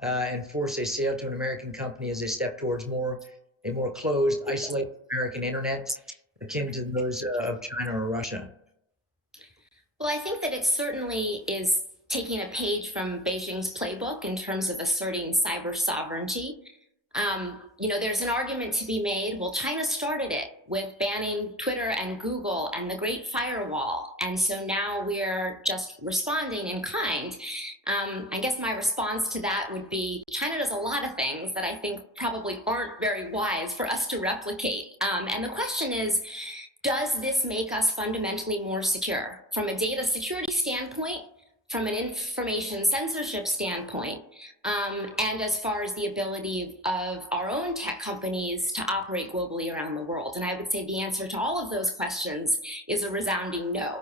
and force a sale to an American company is a step towards a more closed, isolated American internet, akin to those of China or Russia? Well, I think that it certainly is taking a page from Beijing's playbook in terms of asserting cyber sovereignty. There's an argument to be made. Well, China started it with banning Twitter and Google and the Great Firewall. And so now we're just responding in kind. I guess my response to that would be China does a lot of things that I think probably aren't very wise for us to replicate. And the question is, does this make us fundamentally more secure? From a data security standpoint, from an information censorship standpoint, and as far as the ability of our own tech companies to operate globally around the world. And I would say the answer to all of those questions is a resounding no.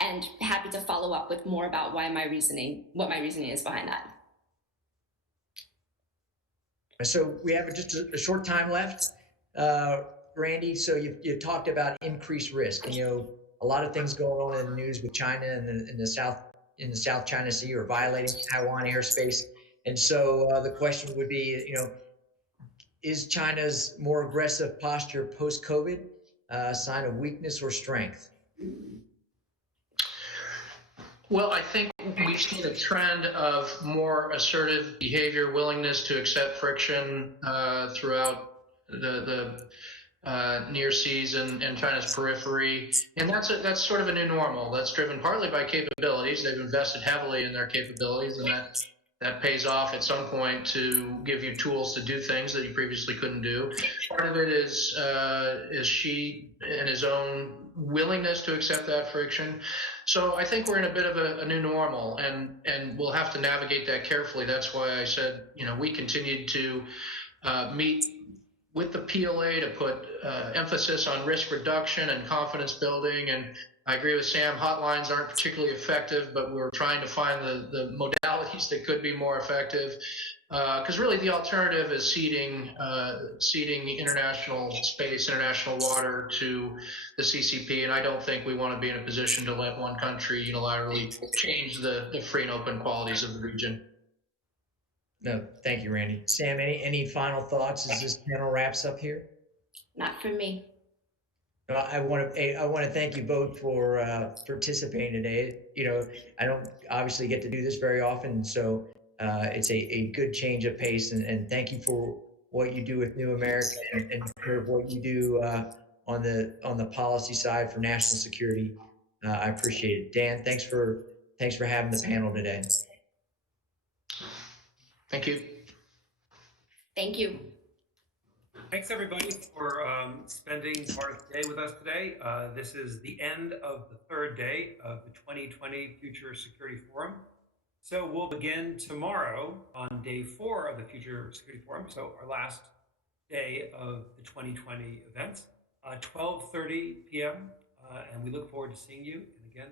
And happy to follow up with more about what my reasoning is behind that. So we have just a short time left. Randy, so you talked about increased risk, and a lot of things going on in the news with China and in the South China Sea, or violating Taiwan airspace. And so the question would be, is China's more aggressive posture post-COVID a sign of weakness or strength? Well, I think we've seen a trend of more assertive behavior, willingness to accept friction throughout the near seas and China's periphery. And that's sort of a new normal. That's driven partly by capabilities. They've invested heavily in their capabilities, and that pays off at some point to give you tools to do things that you previously couldn't do. Part of it is Xi and his own willingness to accept that friction. So I think we're in a bit of a new normal, and we'll have to navigate that carefully. That's why I said, we continued to meet with the PLA to put emphasis on risk reduction and confidence building. And I agree with Sam, hotlines aren't particularly effective, but we're trying to find the modalities that could be more effective. Because really the alternative is ceding international space, international water to the CCP. And I don't think we want to be in a position to let one country unilaterally change the free and open qualities of the region. No, thank you, Randy. Sam, any final thoughts as this panel wraps up here? Not for me. I want to thank you both for participating today. You know, I don't obviously get to do this very often, so it's a good change of pace. And thank you for what you do with New America and for what you do on the policy side for national security. I appreciate it, Dan. Thanks for having the panel today. Thank you. Thank you. Thanks everybody for spending part of the day with us today. This is the end of the third day of the 2020 Future Security Forum. So we'll begin tomorrow on day 4 of the Future Security Forum, so our last day of the 2020 event, 12:30 p.m. And we look forward to seeing you. And again,